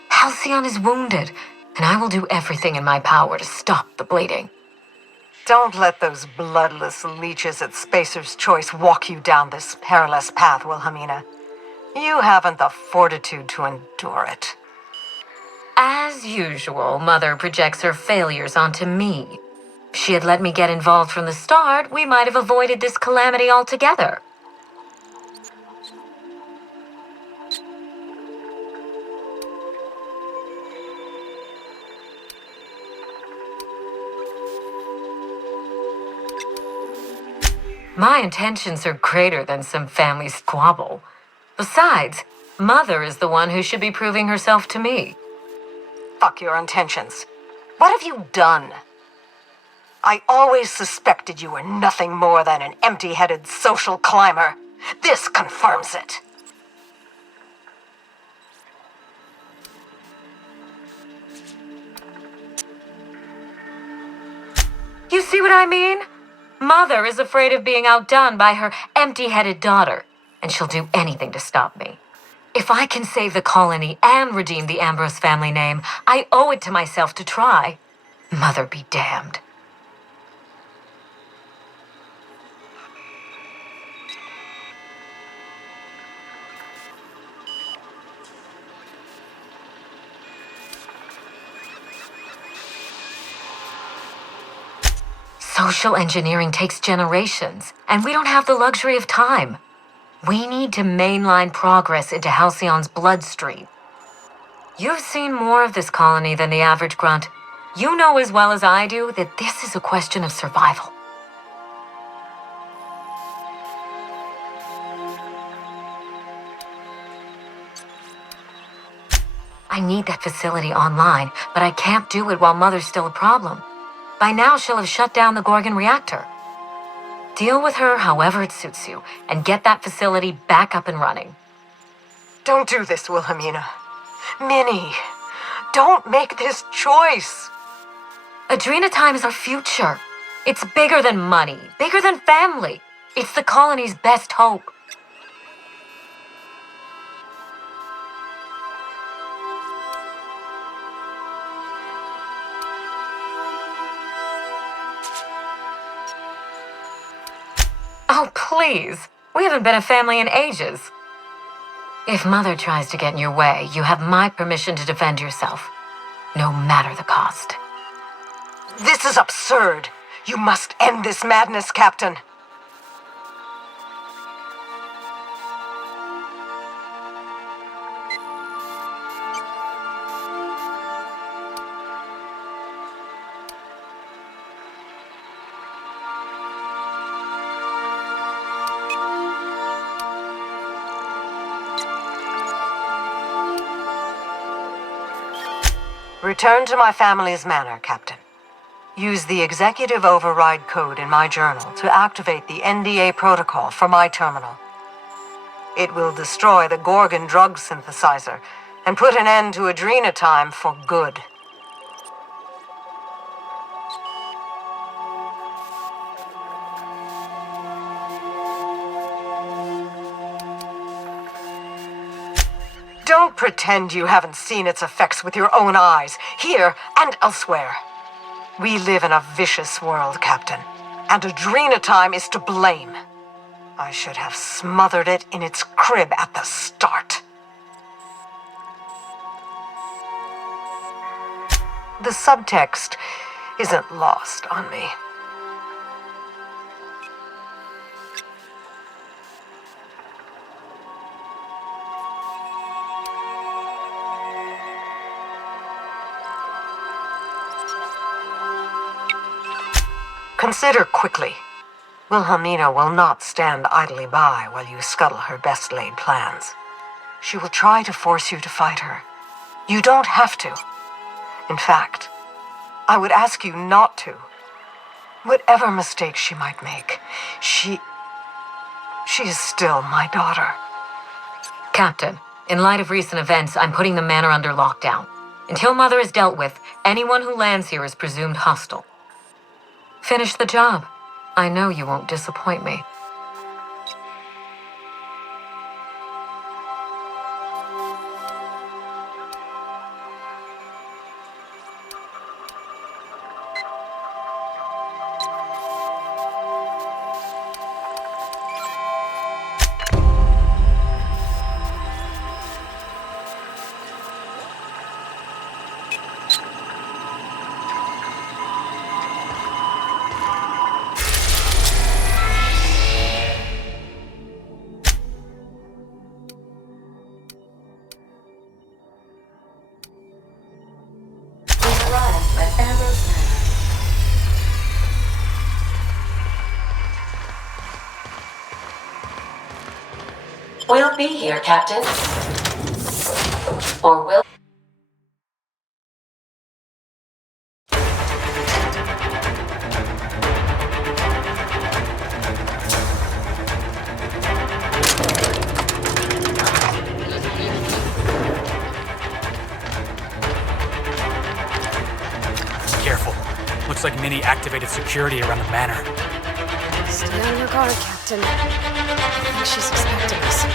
Halcyon is wounded, and I will do everything in my power to stop the bleeding. Don't let those bloodless leeches at Spacer's Choice walk you down this perilous path, Wilhelmina. You haven't the fortitude to endure it. As usual, Mother projects her failures onto me. If she had let me get involved from the start, we might have avoided this calamity altogether. My intentions are greater than some family squabble. Besides, Mother is the one who should be proving herself to me. Fuck your intentions. What have you done? I always suspected you were nothing more than an empty-headed social climber. This confirms it. You see what I mean? Mother is afraid of being outdone by her empty-headed daughter, and she'll do anything to stop me. If I can save the colony and redeem the Ambrose family name, I owe it to myself to try. Mother be damned. Social engineering takes generations, and we don't have the luxury of time. We need to mainline progress into Halcyon's bloodstream. You've seen more of this colony than the average grunt. You know as well as I do that this is a question of survival. I need that facility online, but I can't do it while Mother's still a problem. By now, she'll have shut down the Gorgon reactor. Deal with her however it suits you, and get that facility back up and running. Don't do this, Wilhelmina. Minnie, don't make this choice. Adrenatime is our future. It's bigger than money, bigger than family. It's the colony's best hope. Oh, please. We haven't been a family in ages. If Mother tries to get in your way, you have my permission to defend yourself, no matter the cost. This is absurd. You must end this madness, Captain. Return to my family's manor, Captain. Use the executive override code in my journal to activate the NDA protocol for my terminal. It will destroy the Gorgon drug synthesizer and put an end to Adrenatime for good. Don't pretend you haven't seen its effects with your own eyes, here and elsewhere. We live in a vicious world, Captain, and Adrenatime is to blame. I should have smothered it in its crib at the start. The subtext isn't lost on me. Consider quickly. Wilhelmina will not stand idly by while you scuttle her best-laid plans. She will try to force you to fight her. You don't have to. In fact, I would ask you not to. Whatever mistakes she might make, she is still my daughter. Captain, in light of recent events, I'm putting the manor under lockdown. Until Mother is dealt with, anyone who lands here is presumed hostile. Finish the job. I know you won't disappoint me. We'll be here, Captain. Or will... Careful. Looks like Minnie activated security around the manor. Stay on your guard, Captain. I think she's expecting us.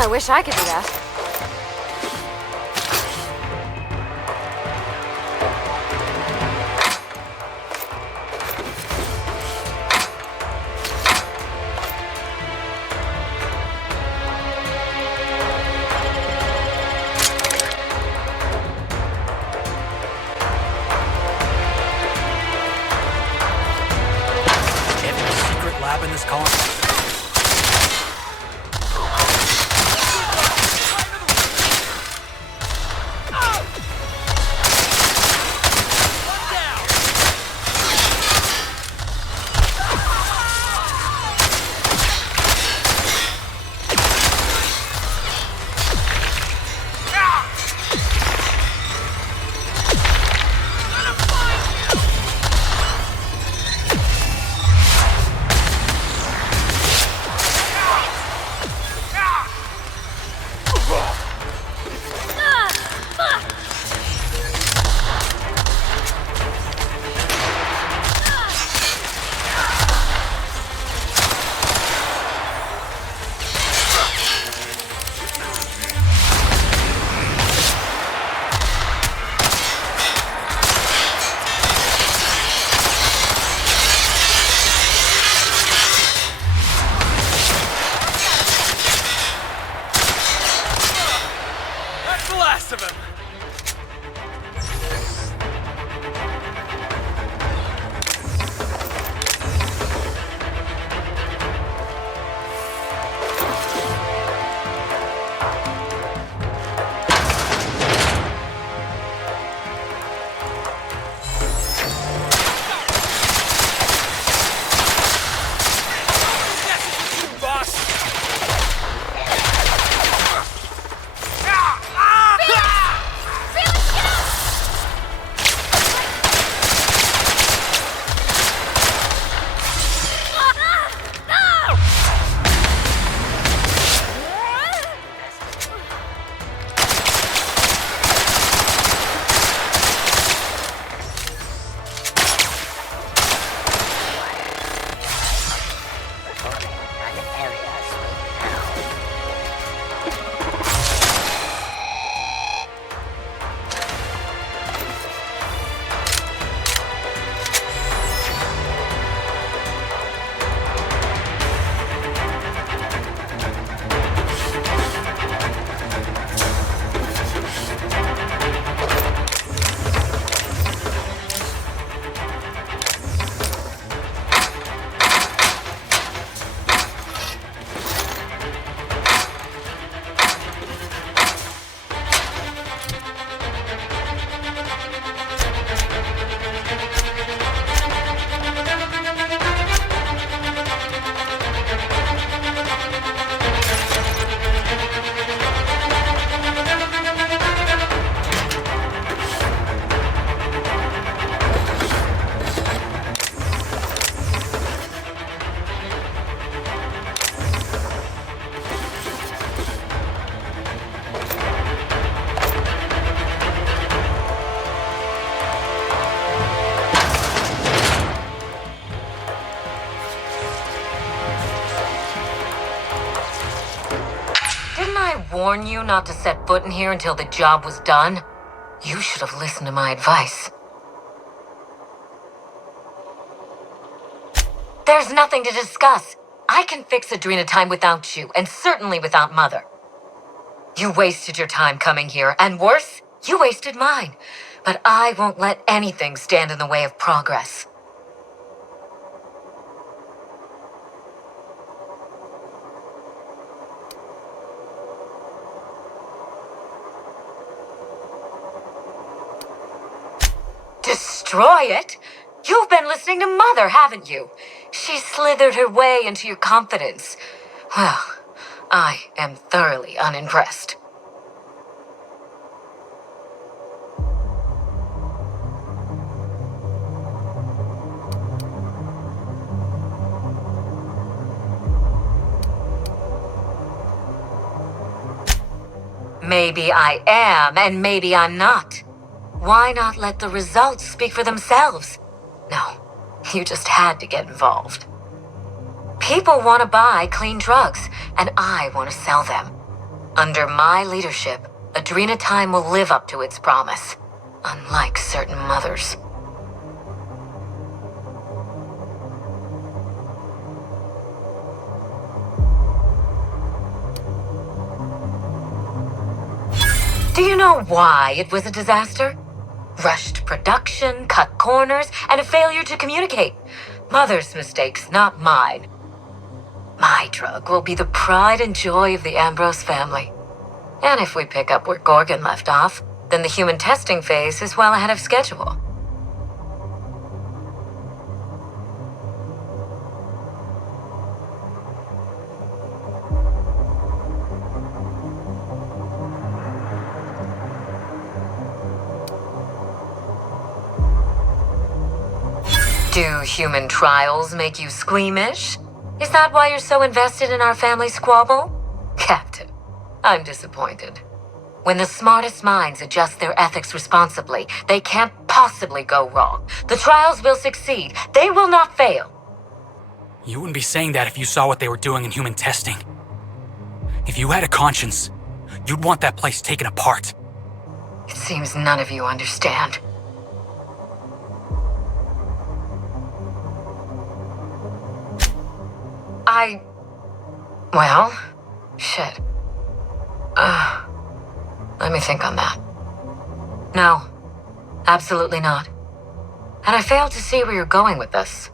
I wish I could do that. Lab in this colony. Of him. Warn you not to set foot in here until the job was done? You should have listened to my advice. There's nothing to discuss. I can fix Adrena time without you, and certainly without Mother. You wasted your time coming here, and worse, you wasted mine. But I won't let anything stand in the way of progress. Destroy it? You've been listening to Mother, haven't you? She slithered her way into your confidence. Well, I am thoroughly unimpressed. Maybe I am, and maybe I'm not. Why not let the results speak for themselves? No, you just had to get involved. People want to buy clean drugs, and I want to sell them. Under my leadership, Adrena Time will live up to its promise, unlike certain mothers. Do you know why it was a disaster? Rushed production, cut corners, and a failure to communicate. Mother's mistakes, not mine. My drug will be the pride and joy of the Ambrose family. And if we pick up where Gorgon left off, then the human testing phase is well ahead of schedule. Do human trials make you squeamish? Is that why you're so invested in our family squabble? Captain, I'm disappointed. When the smartest minds adjust their ethics responsibly, they can't possibly go wrong. The trials will succeed. They will not fail. You wouldn't be saying that if you saw what they were doing in human testing. If you had a conscience, you'd want that place taken apart. It seems none of you understand. Well, shit. Let me think on that. No, absolutely not. And I failed to see where you're going with this.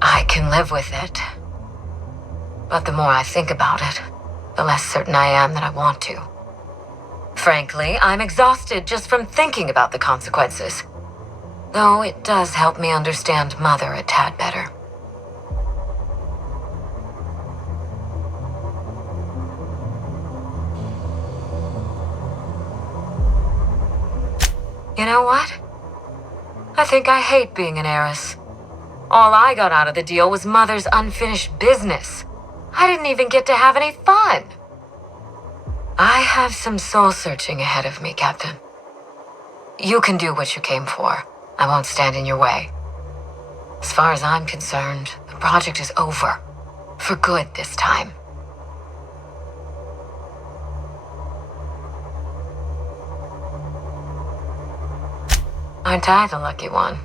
I can live with it. But the more I think about it, the less certain I am that I want to. Frankly, I'm exhausted just from thinking about the consequences. Though it does help me understand Mother a tad better. You know what? I think I hate being an heiress. All I got out of the deal was Mother's unfinished business. I didn't even get to have any fun. I have some soul-searching ahead of me, Captain. You can do what you came for. I won't stand in your way. As far as I'm concerned, the project is over. For good this time. Aren't I the lucky one?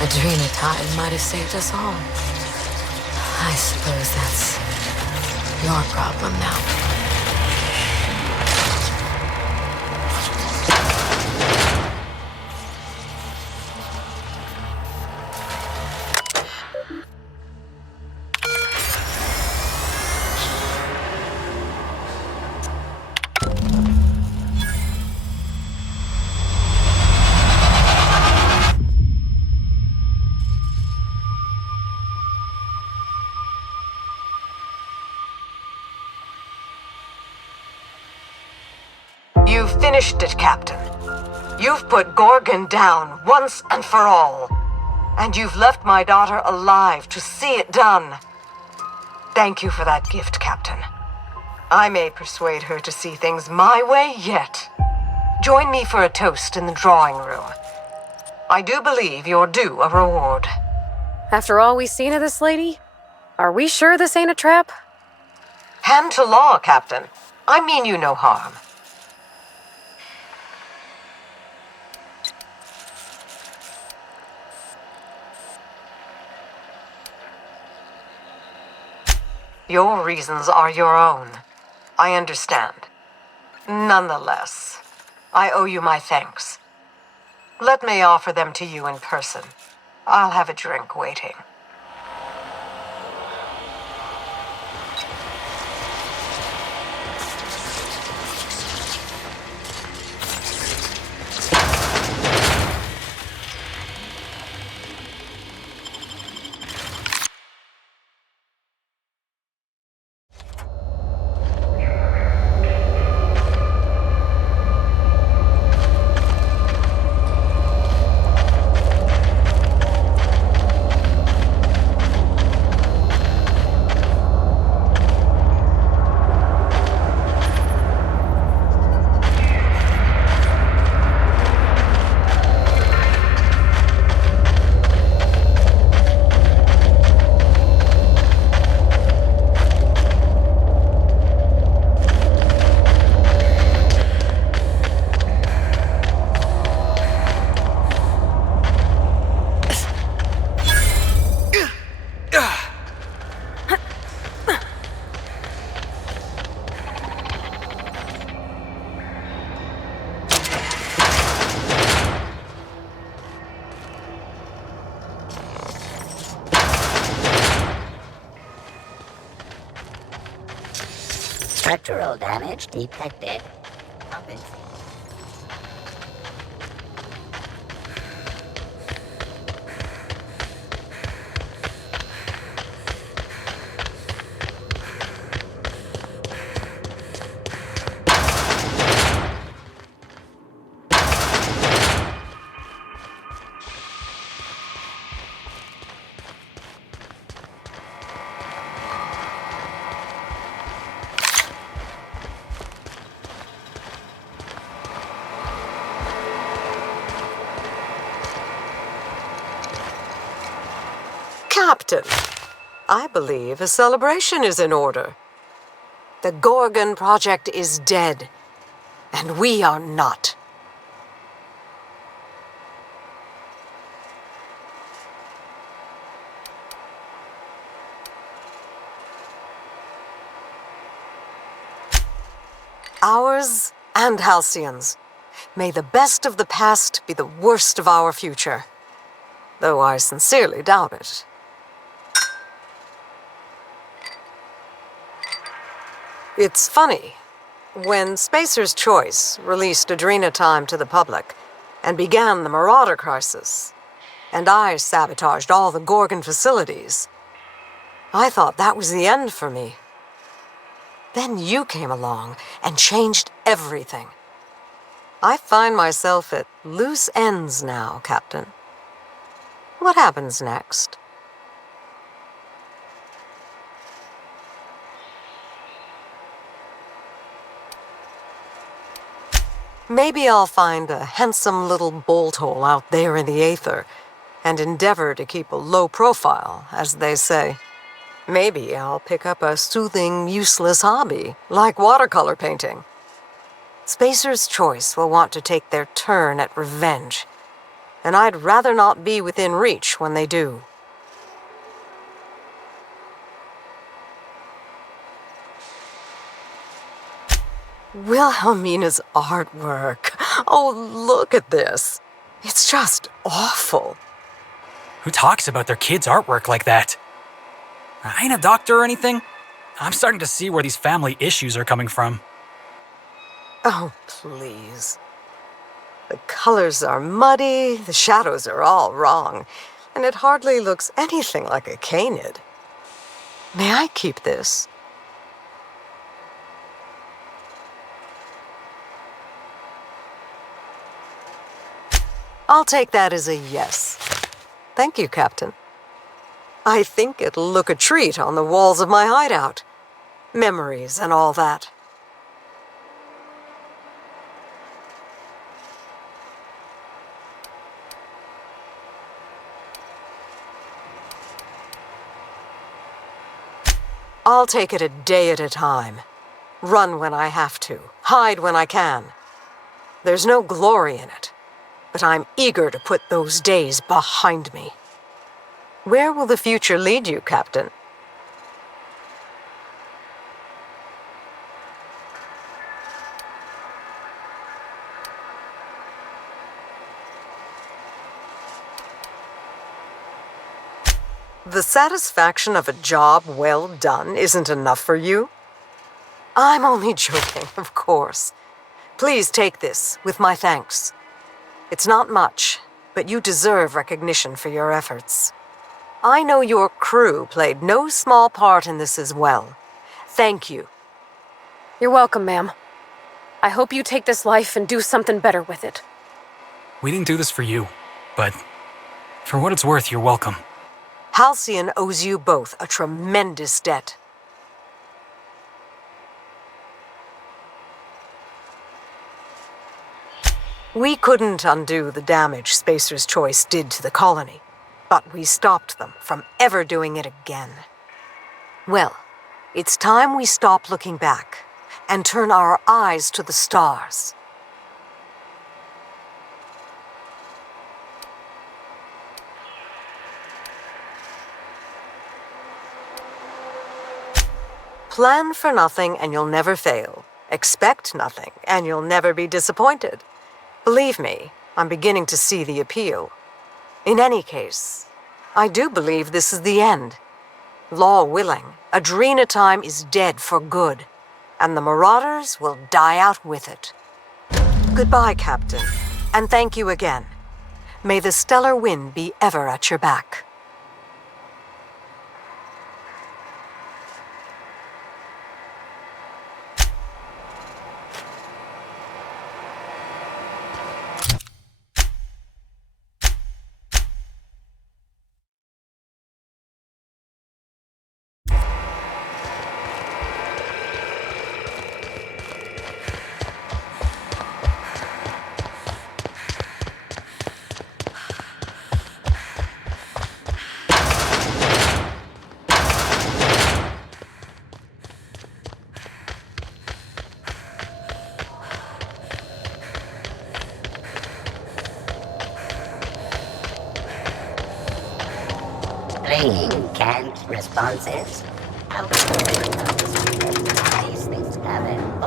Adrena Time might have saved us all. I suppose that's your problem now. You've finished it, Captain. You've put Gorgon down once and for all. And you've left my daughter alive to see it done. Thank you for that gift, Captain. I may persuade her to see things my way yet. Join me for a toast in the drawing room. I do believe you're due a reward. After all we've seen of this lady, are we sure this ain't a trap? Hand to law, Captain. I mean you no harm. Your reasons are your own. I understand. Nonetheless, I owe you my thanks. Let me offer them to you in person. I'll have a drink waiting. Structural damage detected. Captain, I believe a celebration is in order. The Gorgon project is dead, and we are not. Ours and Halcyon's. May the best of the past be the worst of our future. Though I sincerely doubt it. It's funny. When Spacer's Choice released Adrena Time to the public and began the Marauder crisis, and I sabotaged all the Gorgon facilities, I thought that was the end for me. Then you came along and changed everything. I find myself at loose ends now, Captain. What happens next? Maybe I'll find a handsome little bolt hole out there in the aether and endeavor to keep a low profile, as they say. Maybe I'll pick up a soothing, useless hobby, like watercolor painting. Spacer's Choice will want to take their turn at revenge, and I'd rather not be within reach when they do. Wilhelmina's artwork. Oh, look at this. It's just awful. Who talks about their kids' artwork like that? I ain't a doctor or anything. I'm starting to see where these family issues are coming from. Oh, please. The colors are muddy, the shadows are all wrong, and it hardly looks anything like a canid. May I keep this? I'll take that as a yes. Thank you, Captain. I think it'll look a treat on the walls of my hideout. Memories and all that. I'll take it a day at a time. Run when I have to, hide when I can. There's no glory in it, but I'm eager to put those days behind me. Where will the future lead you, Captain? The satisfaction of a job well done isn't enough for you? I'm only joking, of course. Please take this with my thanks. It's not much, but you deserve recognition for your efforts. I know your crew played no small part in this as well. Thank you. You're welcome, ma'am. I hope you take this life and do something better with it. We didn't do this for you, but for what it's worth, you're welcome. Halcyon owes you both a tremendous debt. We couldn't undo the damage Spacer's Choice did to the colony, but we stopped them from ever doing it again. Well, it's time we stop looking back and turn our eyes to the stars. Plan for nothing and you'll never fail. Expect nothing and you'll never be disappointed. Believe me, I'm beginning to see the appeal. In any case, I do believe this is the end. Law willing, Adrena Time is dead for good. and the Marauders will die out with it. Goodbye, Captain, and thank you again. May the stellar wind be ever at your back. Bringing canned responses. These things haven't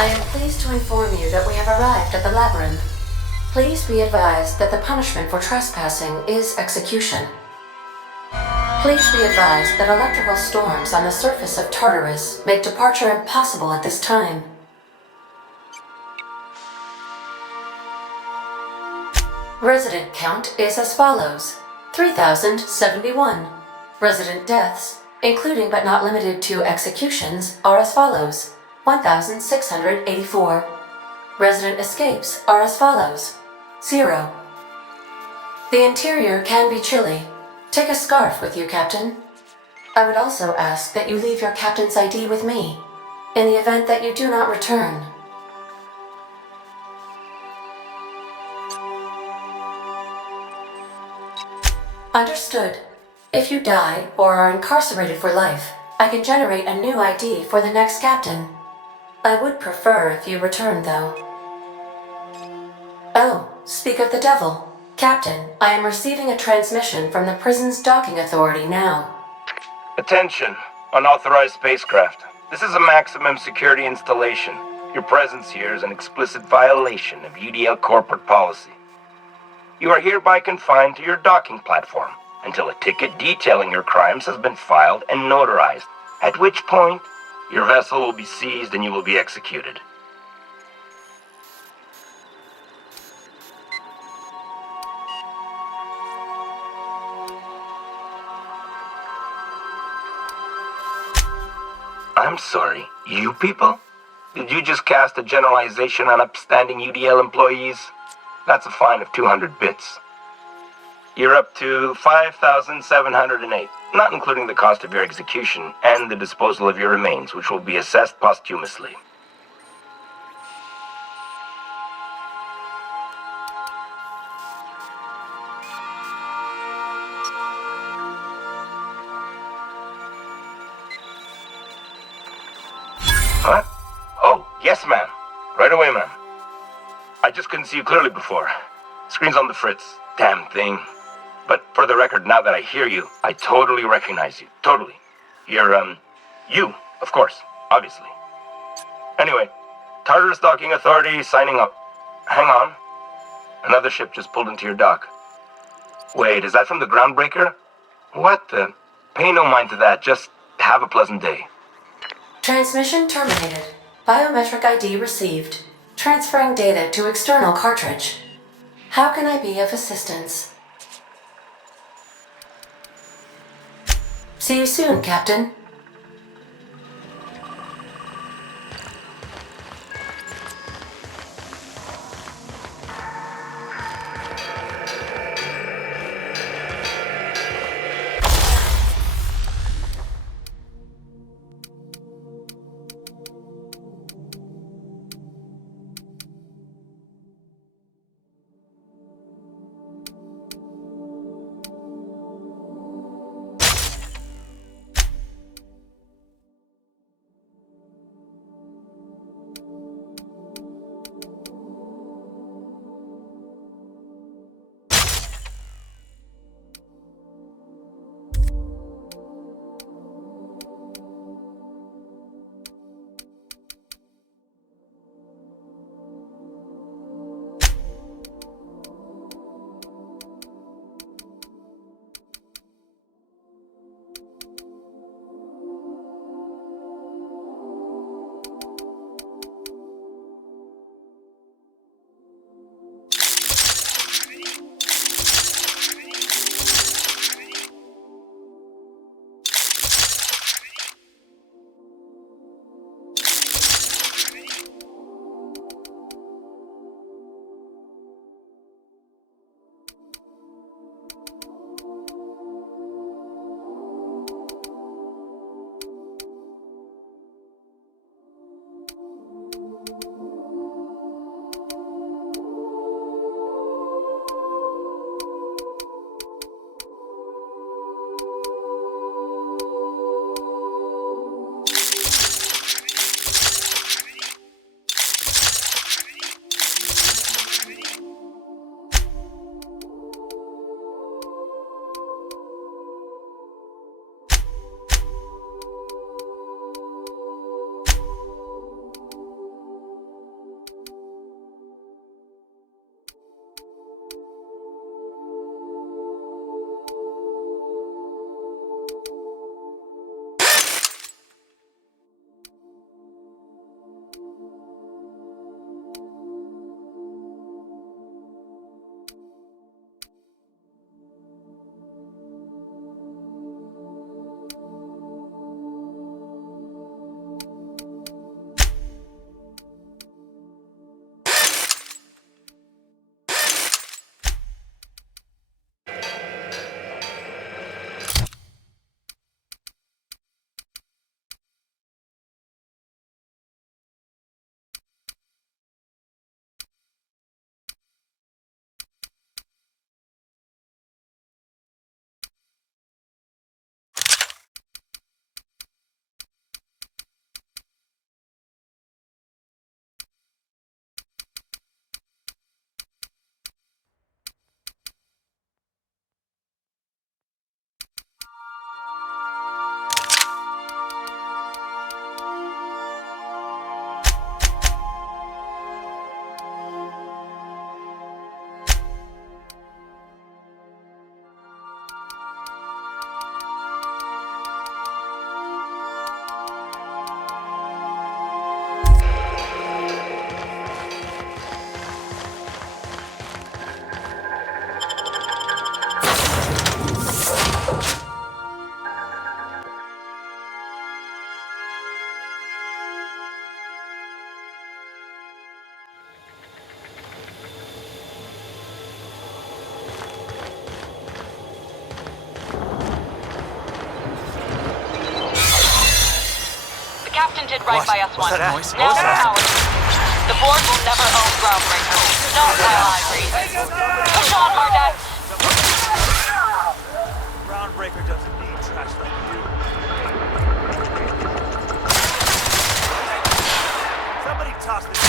I am pleased to inform you that we have arrived at the labyrinth. Please be advised that the punishment for trespassing is execution. Please be advised that electrical storms on the surface of Tartarus make departure impossible at this time. Resident count is as follows: 3,071. Resident deaths, including but not limited to executions, are as follows: 1,684. Resident escapes are as follows: 0. The interior can be chilly. Take a scarf with you, Captain. I would also ask that you leave your captain's ID with me, in the event that you do not return. Understood. If you die or are incarcerated for life, I can generate a new ID for the next captain. I would prefer if you return, though. Oh, speak of the devil. Captain, I am receiving a transmission from the prison's docking authority now. Attention, unauthorized spacecraft. This is a maximum security installation. Your presence here is an explicit violation of UDL corporate policy. You are hereby confined to your docking platform until a ticket detailing your crimes has been filed and notarized, at which point your vessel will be seized and you will be executed. I'm sorry, you people? Did you just cast a generalization on upstanding UDL employees? That's a fine of 200 bits. You're up to 5,708, not including the cost of your execution and the disposal of your remains, which will be assessed posthumously. What? Oh, yes, ma'am. Right away, ma'am. I just couldn't see you clearly before. Screen's on the fritz. Damn thing. But for the record, now that I hear you, I totally recognize you. Totally. You're, you, of course. Obviously. Anyway, Tartarus Docking Authority signing up. Hang on. Another ship just pulled into your dock. Wait, is that from the Groundbreaker? What the? Pay no mind to that. Just have a pleasant day. Transmission terminated. Biometric ID received. Transferring data to external cartridge. How can I be of assistance? See you soon, Captain. did right by us once. Now we're ours. The board will never own Groundbreaker. Not while I breathe. Push on, Mardak. Groundbreaker doesn't need trash like you. Somebody toss this.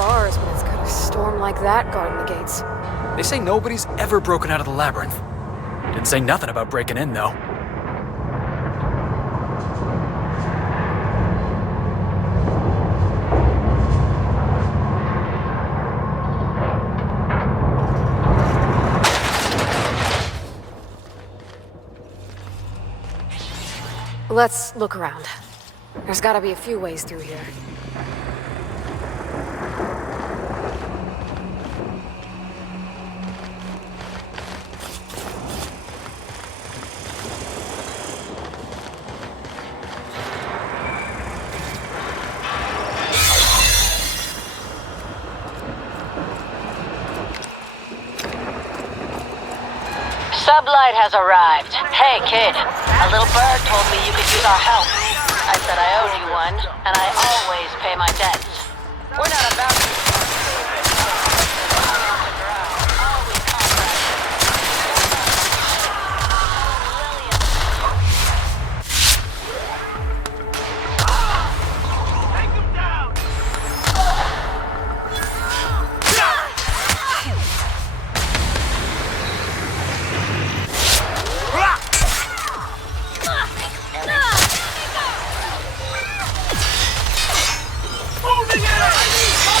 bars when it's got a storm like that guarding the gates. They say nobody's ever broken out of the labyrinth. Didn't say nothing about breaking in, though. Let's look around. There's gotta be a few ways through here. Sublight has arrived. Hey, kid. A little bird told me you could use our help. I said I owed you one, and I always pay my debts. We're not about to... Moving in!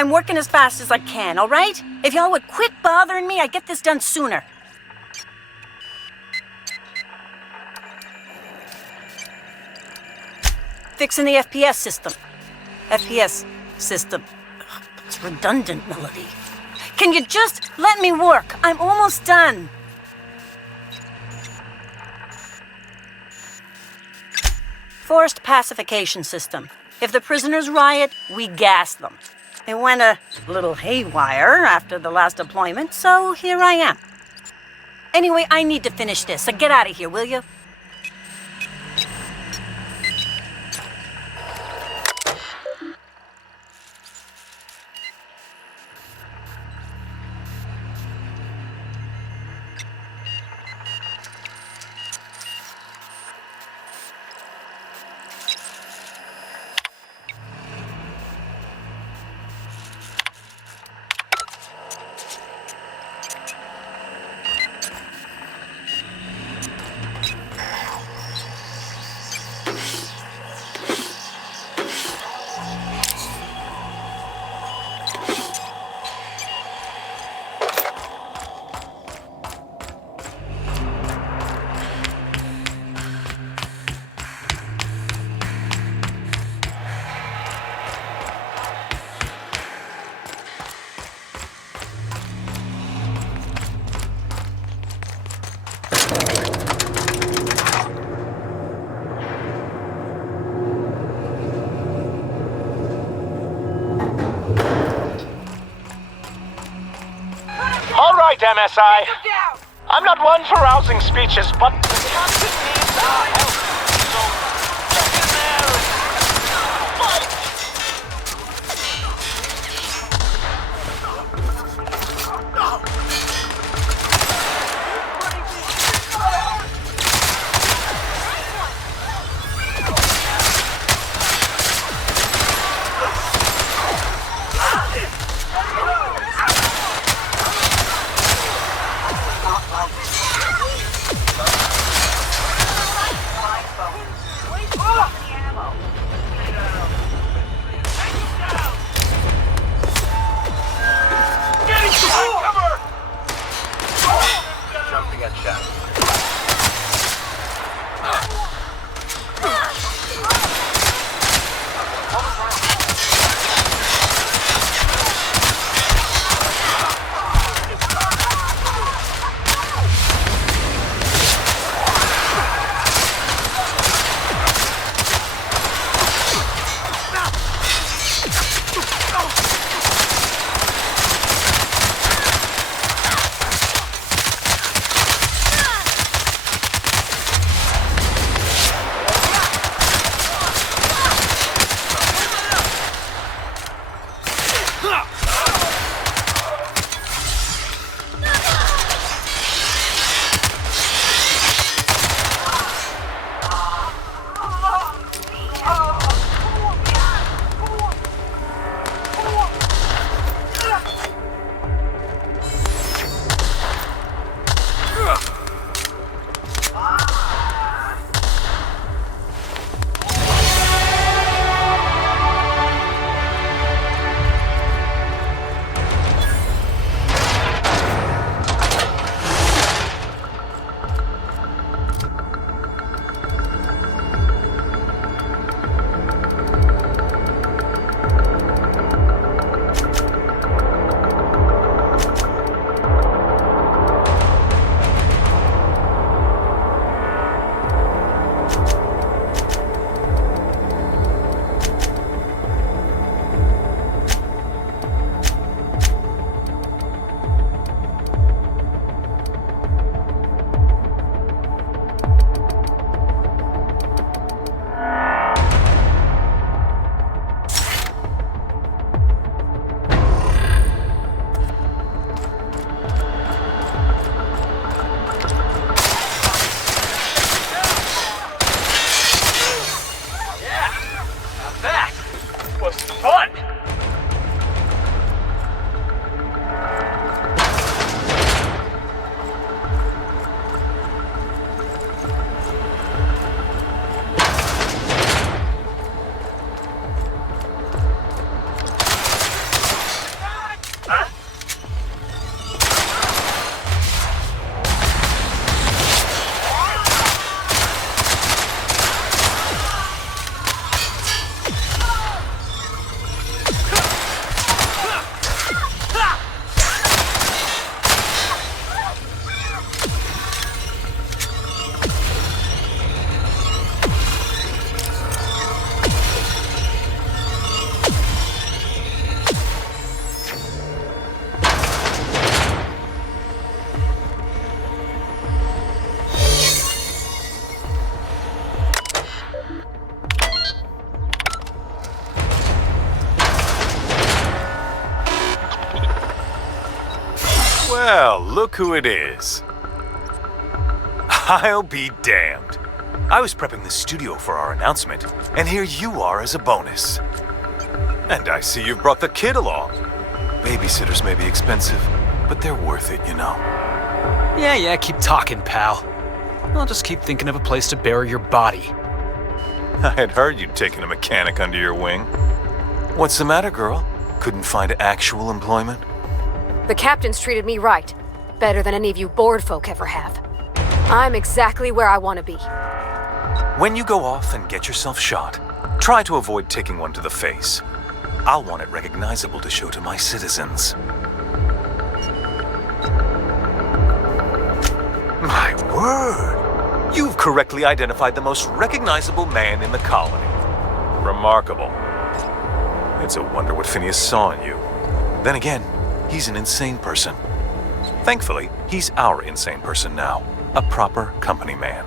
I'm working as fast as I can, all right? If y'all would quit bothering me, I'd get this done sooner. Fixing the FPS system. FPS system. Ugh, it's redundant, Melody. Can you just let me work? I'm almost done. Forced pacification system. If the prisoners riot, we gas them. It went a little haywire after the last deployment, so here I am. Anyway, I need to finish this, so get out of here, will you? All right, MSI. I'm not one for rousing speeches, but the captain needs our help. So get in there and fight! Well, look who it is. I'll be damned. I was prepping the studio for our announcement, and here you are as a bonus. And I see you've brought the kid along. Babysitters may be expensive, but they're worth it, you know. Yeah, keep talking, pal. I'll just keep thinking of a place to bury your body. I had heard you'd taken a mechanic under your wing. What's the matter, girl? Couldn't find actual employment? The captain's treated me right. Better than any of you bored folk ever have. I'm exactly where I want to be. When you go off and get yourself shot, try to avoid taking one to the face. I'll want it recognizable to show to my citizens. My word! You've correctly identified the most recognizable man in the colony. Remarkable. It's a wonder what Phineas saw in you. Then again, he's an insane person. Thankfully, he's our insane person now. A proper company man.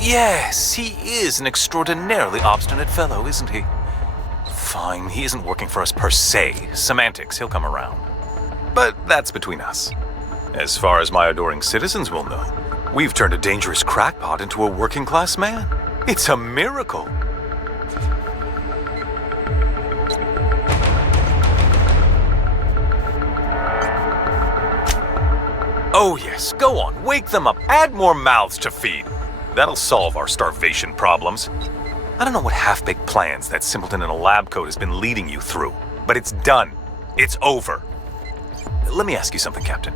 Yes, he is an extraordinarily obstinate fellow, isn't he? Fine, he isn't working for us per se. Semantics, he'll come around. But that's between us. As far as my adoring citizens will know, we've turned a dangerous crackpot into a working-class man. It's a miracle. Oh yes, go on, wake them up, add more mouths to feed. That'll solve our starvation problems. I don't know what half-baked plans that simpleton in a lab coat has been leading you through, but it's done. It's over. Let me ask you something, Captain.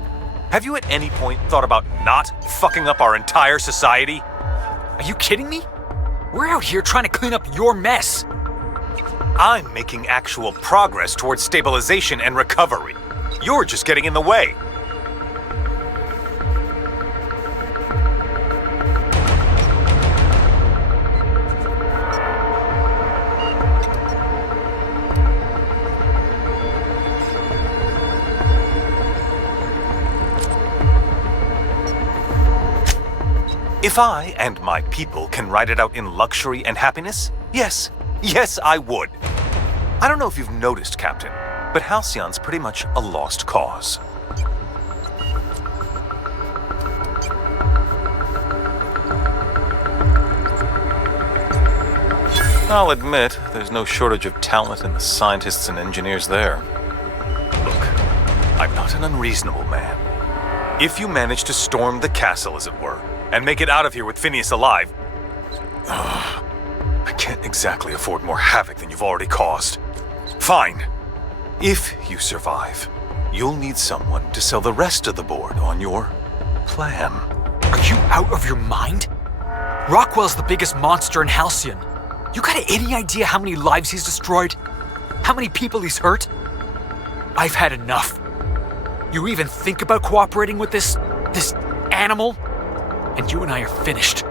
Have you at any point thought about not fucking up our entire society? Are you kidding me? We're out here trying to clean up your mess. I'm making actual progress towards stabilization and recovery. You're just getting in the way. If I and my people can ride it out in luxury and happiness, yes, I would. I don't know if you've noticed, Captain, but Halcyon's pretty much a lost cause. I'll admit, there's no shortage of talent in the scientists and engineers there. Look, I'm not an unreasonable man. If you manage to storm the castle, as it were, and make it out of here with Phineas alive, I can't exactly afford more havoc than you've already caused. Fine. If you survive, you'll need someone to sell the rest of the board on your plan. Are you out of your mind? Rockwell's the biggest monster in Halcyon. You got any idea how many lives he's destroyed? How many people he's hurt? I've had enough. You even think about cooperating with this animal? And you and I are finished.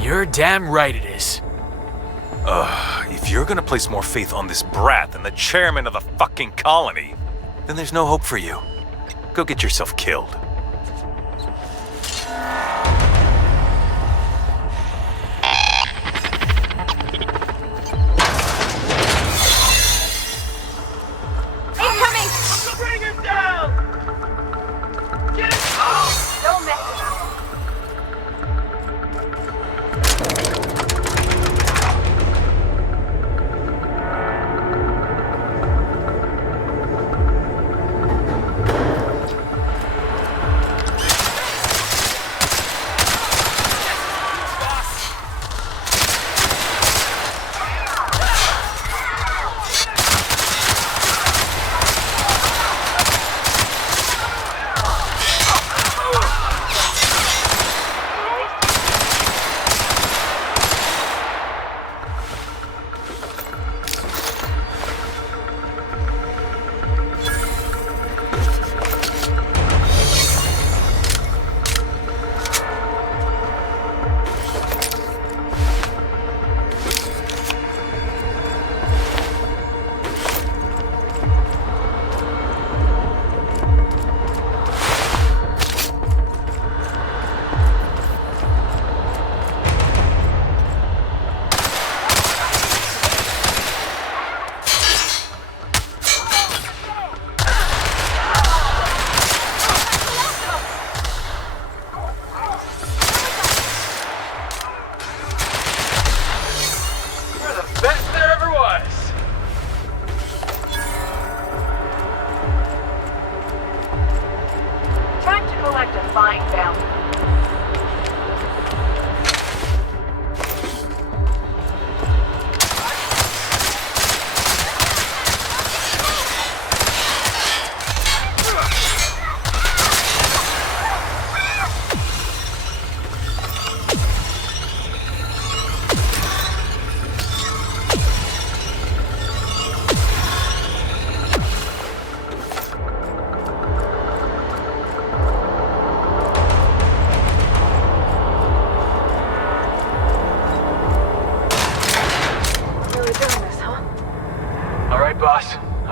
You're damn right it is. If you're gonna place more faith on this brat than the chairman of the fucking colony, then there's no hope for you. Go get yourself killed.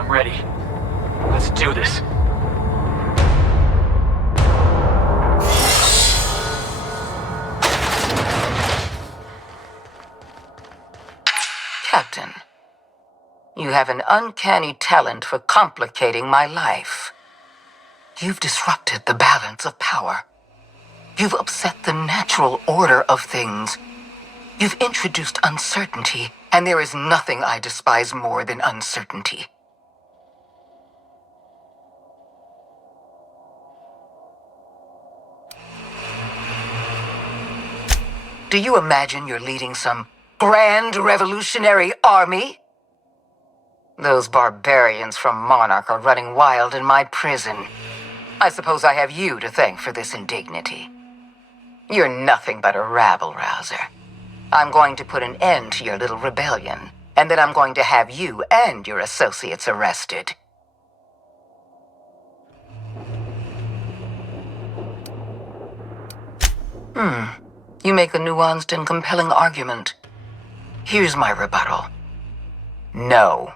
I'm ready. Let's do this. Captain, you have an uncanny talent for complicating my life. You've disrupted the balance of power. You've upset the natural order of things. You've introduced uncertainty, and there is nothing I despise more than uncertainty. Do you imagine you're leading some grand revolutionary army? Those barbarians from Monarch are running wild in my prison. I suppose I have you to thank for this indignity. You're nothing but a rabble-rouser. I'm going to put an end to your little rebellion, and then I'm going to have you and your associates arrested. You make a nuanced and compelling argument. Here's my rebuttal. No.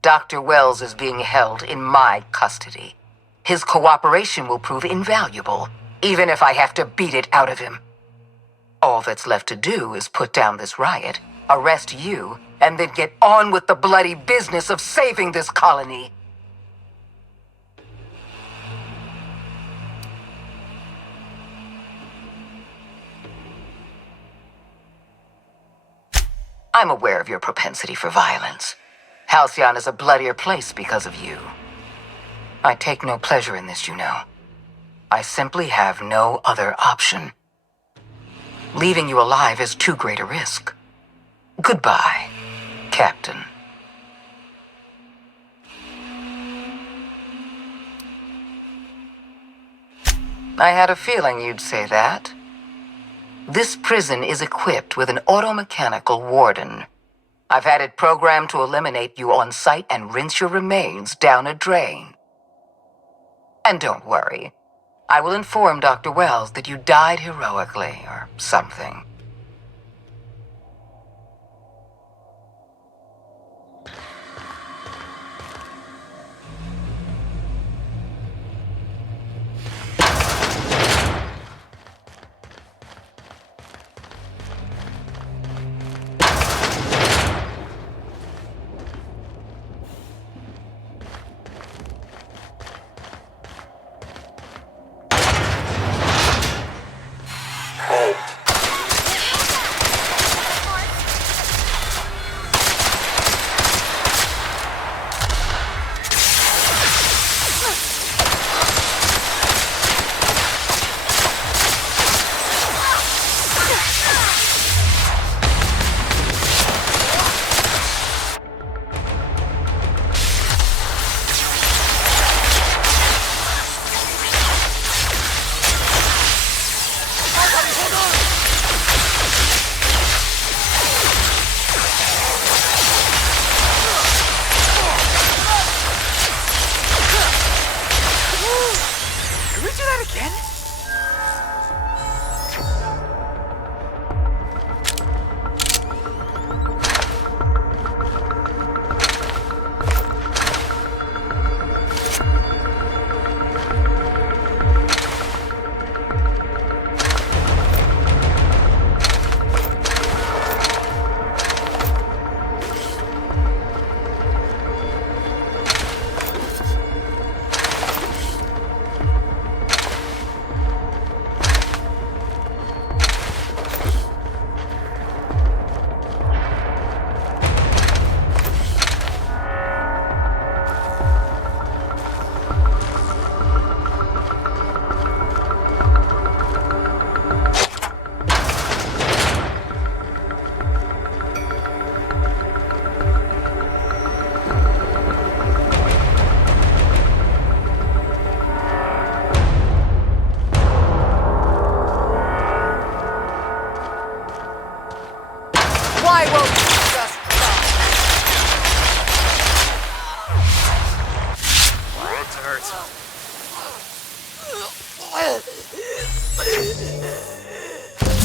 Dr. Wells is being held in my custody. His cooperation will prove invaluable, even if I have to beat it out of him. All that's left to do is put down this riot, arrest you, and then get on with the bloody business of saving this colony. I'm aware of your propensity for violence. Halcyon is a bloodier place because of you. I take no pleasure in this, you know. I simply have no other option. Leaving you alive is too great a risk. Goodbye, Captain. I had a feeling you'd say that. This prison is equipped with an automechanical warden. I've had it programmed to eliminate you on sight and rinse your remains down a drain. And don't worry, I will inform Dr. Wells that you died heroically or something.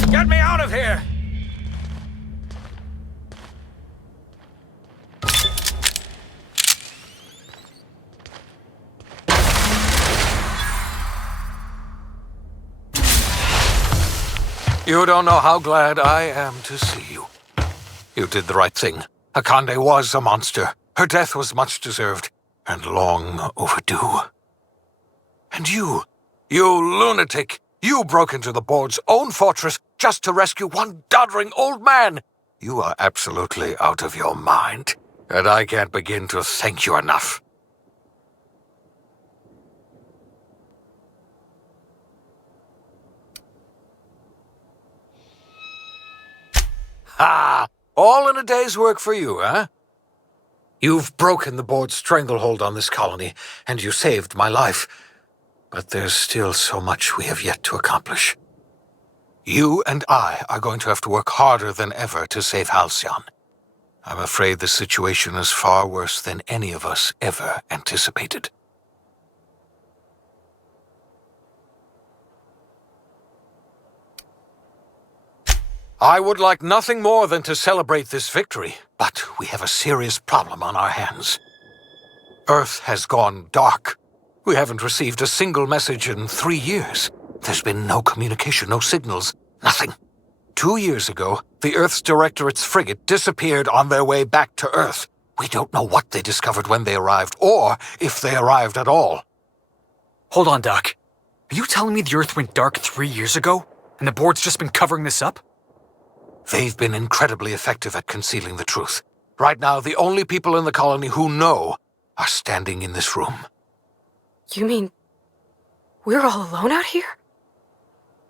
Get me out of here! You don't know how glad I am to see you. You did the right thing. Akande was a monster. Her death was much deserved, and long overdue. And you lunatic, you broke into the board's own fortress just to rescue one doddering old man. You are absolutely out of your mind, and I can't begin to thank you enough. Ha! All in a day's work for you, huh? You've broken the board's stranglehold on this colony, and you saved my life. But there's still so much we have yet to accomplish. You and I are going to have to work harder than ever to save Halcyon. I'm afraid the situation is far worse than any of us ever anticipated. I would like nothing more than to celebrate this victory, but we have a serious problem on our hands. Earth has gone dark. We haven't received a single message in 3 years. There's been no communication, no signals, nothing. 2 years ago, the Earth's Directorate's frigate disappeared on their way back to Earth. We don't know what they discovered when they arrived, or if they arrived at all. Hold on, Doc. Are you telling me the Earth went dark 3 years ago, and the board's just been covering this up? They've been incredibly effective at concealing the truth. Right now, the only people in the colony who know are standing in this room. You mean we're all alone out here?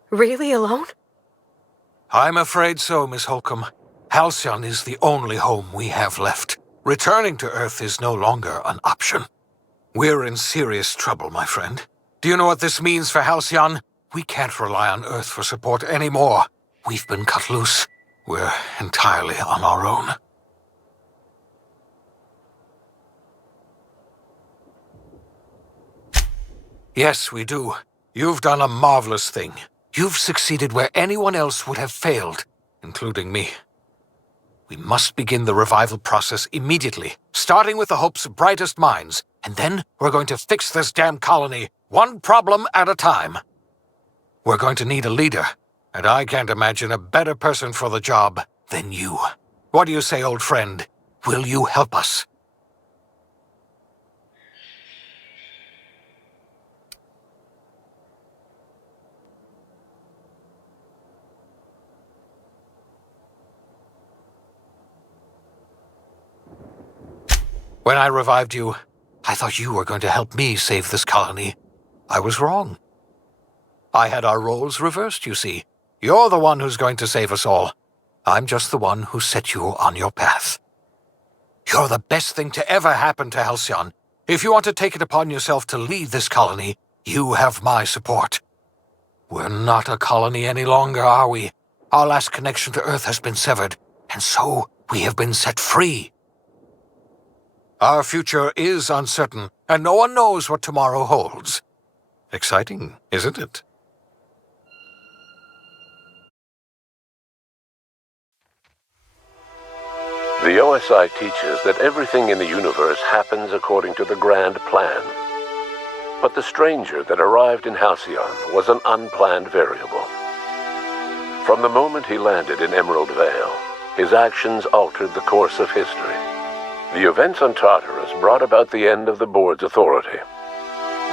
Really alone? I'm afraid so, Miss Holcomb. Halcyon is the only home we have left. Returning to Earth is no longer an option. We're in serious trouble, my friend. Do you know what this means for Halcyon? We can't rely on Earth for support anymore. We've been cut loose. We're entirely on our own. Yes, we do. You've done a marvelous thing. You've succeeded where anyone else would have failed, including me. We must begin the revival process immediately, starting with the Hope's brightest minds, and then we're going to fix this damn colony, one problem at a time. We're going to need a leader, and I can't imagine a better person for the job than you. What do you say, old friend? Will you help us? When I revived you, I thought you were going to help me save this colony. I was wrong. I had our roles reversed, you see. You're the one who's going to save us all. I'm just the one who set you on your path. You're the best thing to ever happen to Halcyon. If you want to take it upon yourself to lead this colony, you have my support. We're not a colony any longer, are we? Our last connection to Earth has been severed, and so we have been set free. Our future is uncertain, and no one knows what tomorrow holds. Exciting, isn't it? The OSI teaches that everything in the universe happens according to the grand plan. But the stranger that arrived in Halcyon was an unplanned variable. From the moment he landed in Emerald Vale, his actions altered the course of history. The events on Tartarus brought about the end of the board's authority.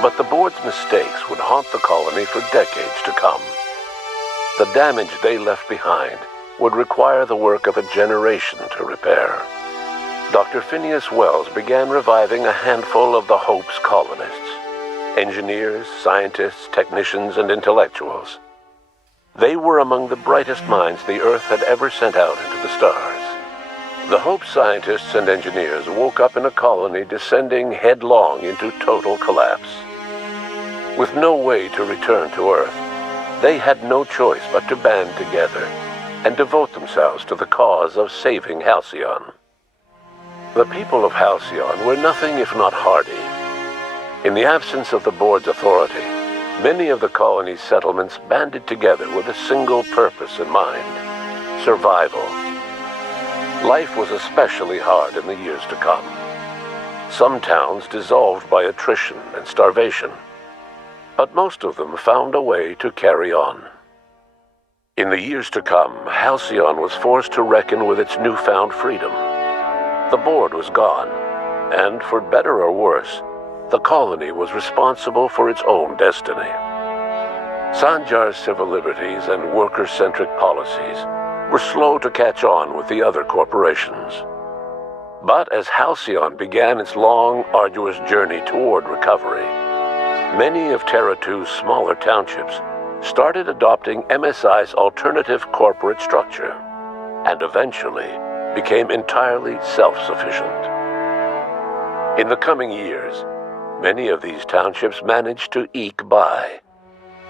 But the board's mistakes would haunt the colony for decades to come. The damage they left behind would require the work of a generation to repair. Dr. Phineas Wells began reviving a handful of the Hope's colonists. Engineers, scientists, technicians, and intellectuals. They were among the brightest minds the Earth had ever sent out into the stars. The Hope scientists and engineers woke up in a colony descending headlong into total collapse. With no way to return to Earth, they had no choice but to band together and devote themselves to the cause of saving Halcyon. The people of Halcyon were nothing if not hardy. In the absence of the board's authority, many of the colony's settlements banded together with a single purpose in mind: survival. Life was especially hard in the years to come. Some towns dissolved by attrition and starvation, but most of them found a way to carry on. In the years to come, Halcyon was forced to reckon with its newfound freedom. The board was gone, and for better or worse, the colony was responsible for its own destiny. Sanjar's civil liberties and worker-centric policies were slow to catch on with the other corporations. But as Halcyon began its long, arduous journey toward recovery, many of Terra 2's smaller townships started adopting MSI's alternative corporate structure, and eventually became entirely self-sufficient. In the coming years, many of these townships managed to eke by,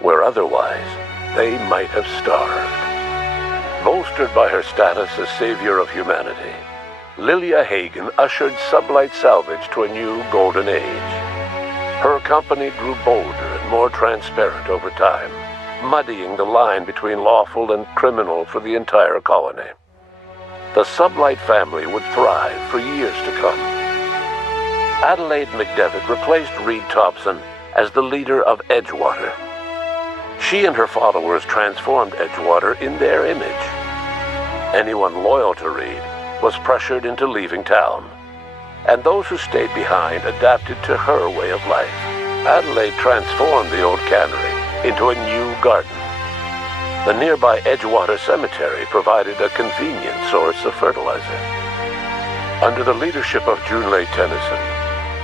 where otherwise they might have starved. Bolstered by her status as savior of humanity, Lilia Hagen ushered Sublight Salvage to a new golden age. Her company grew bolder and more transparent over time, muddying the line between lawful and criminal for the entire colony. The Sublight family would thrive for years to come. Adelaide McDevitt replaced Reed Thompson as the leader of Edgewater. She and her followers transformed Edgewater in their image. Anyone loyal to Reed was pressured into leaving town, and those who stayed behind adapted to her way of life. Adelaide transformed the old cannery into a new garden. The nearby Edgewater Cemetery provided a convenient source of fertilizer. Under the leadership of Junlei Tennyson,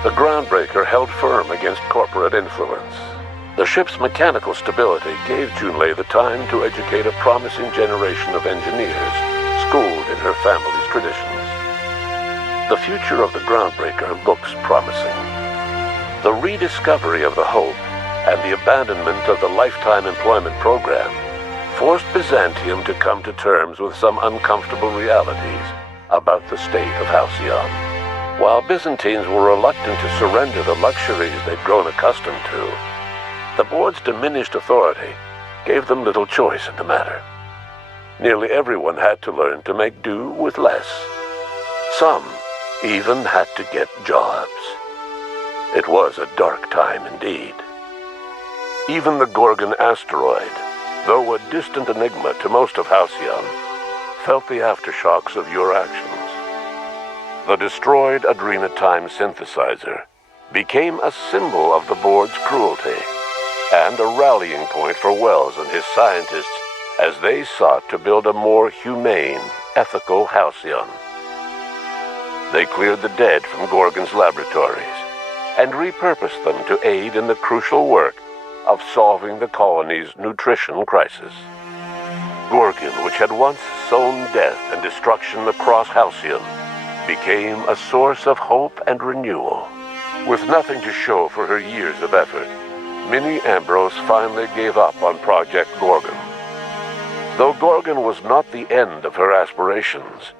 the Groundbreaker held firm against corporate influence. The ship's mechanical stability gave Junlei the time to educate a promising generation of engineers schooled in her family's traditions. The future of the Groundbreaker looks promising. The rediscovery of the Hope and the abandonment of the Lifetime Employment Program forced Byzantium to come to terms with some uncomfortable realities about the state of Halcyon. While Byzantines were reluctant to surrender the luxuries they'd grown accustomed to, the board's diminished authority gave them little choice in the matter. Nearly everyone had to learn to make do with less. Some even had to get jobs. It was a dark time indeed. Even the Gorgon asteroid, though a distant enigma to most of Halcyon, felt the aftershocks of your actions. The destroyed Adrenatime synthesizer became a symbol of the board's cruelty, and a rallying point for Wells and his scientists as they sought to build a more humane, ethical Halcyon. They cleared the dead from Gorgon's laboratories and repurposed them to aid in the crucial work of solving the colony's nutrition crisis. Gorgon, which had once sown death and destruction across Halcyon, became a source of hope and renewal. With nothing to show for her years of effort, Minnie Ambrose finally gave up on Project Gorgon. Though Gorgon was not the end of her aspirations,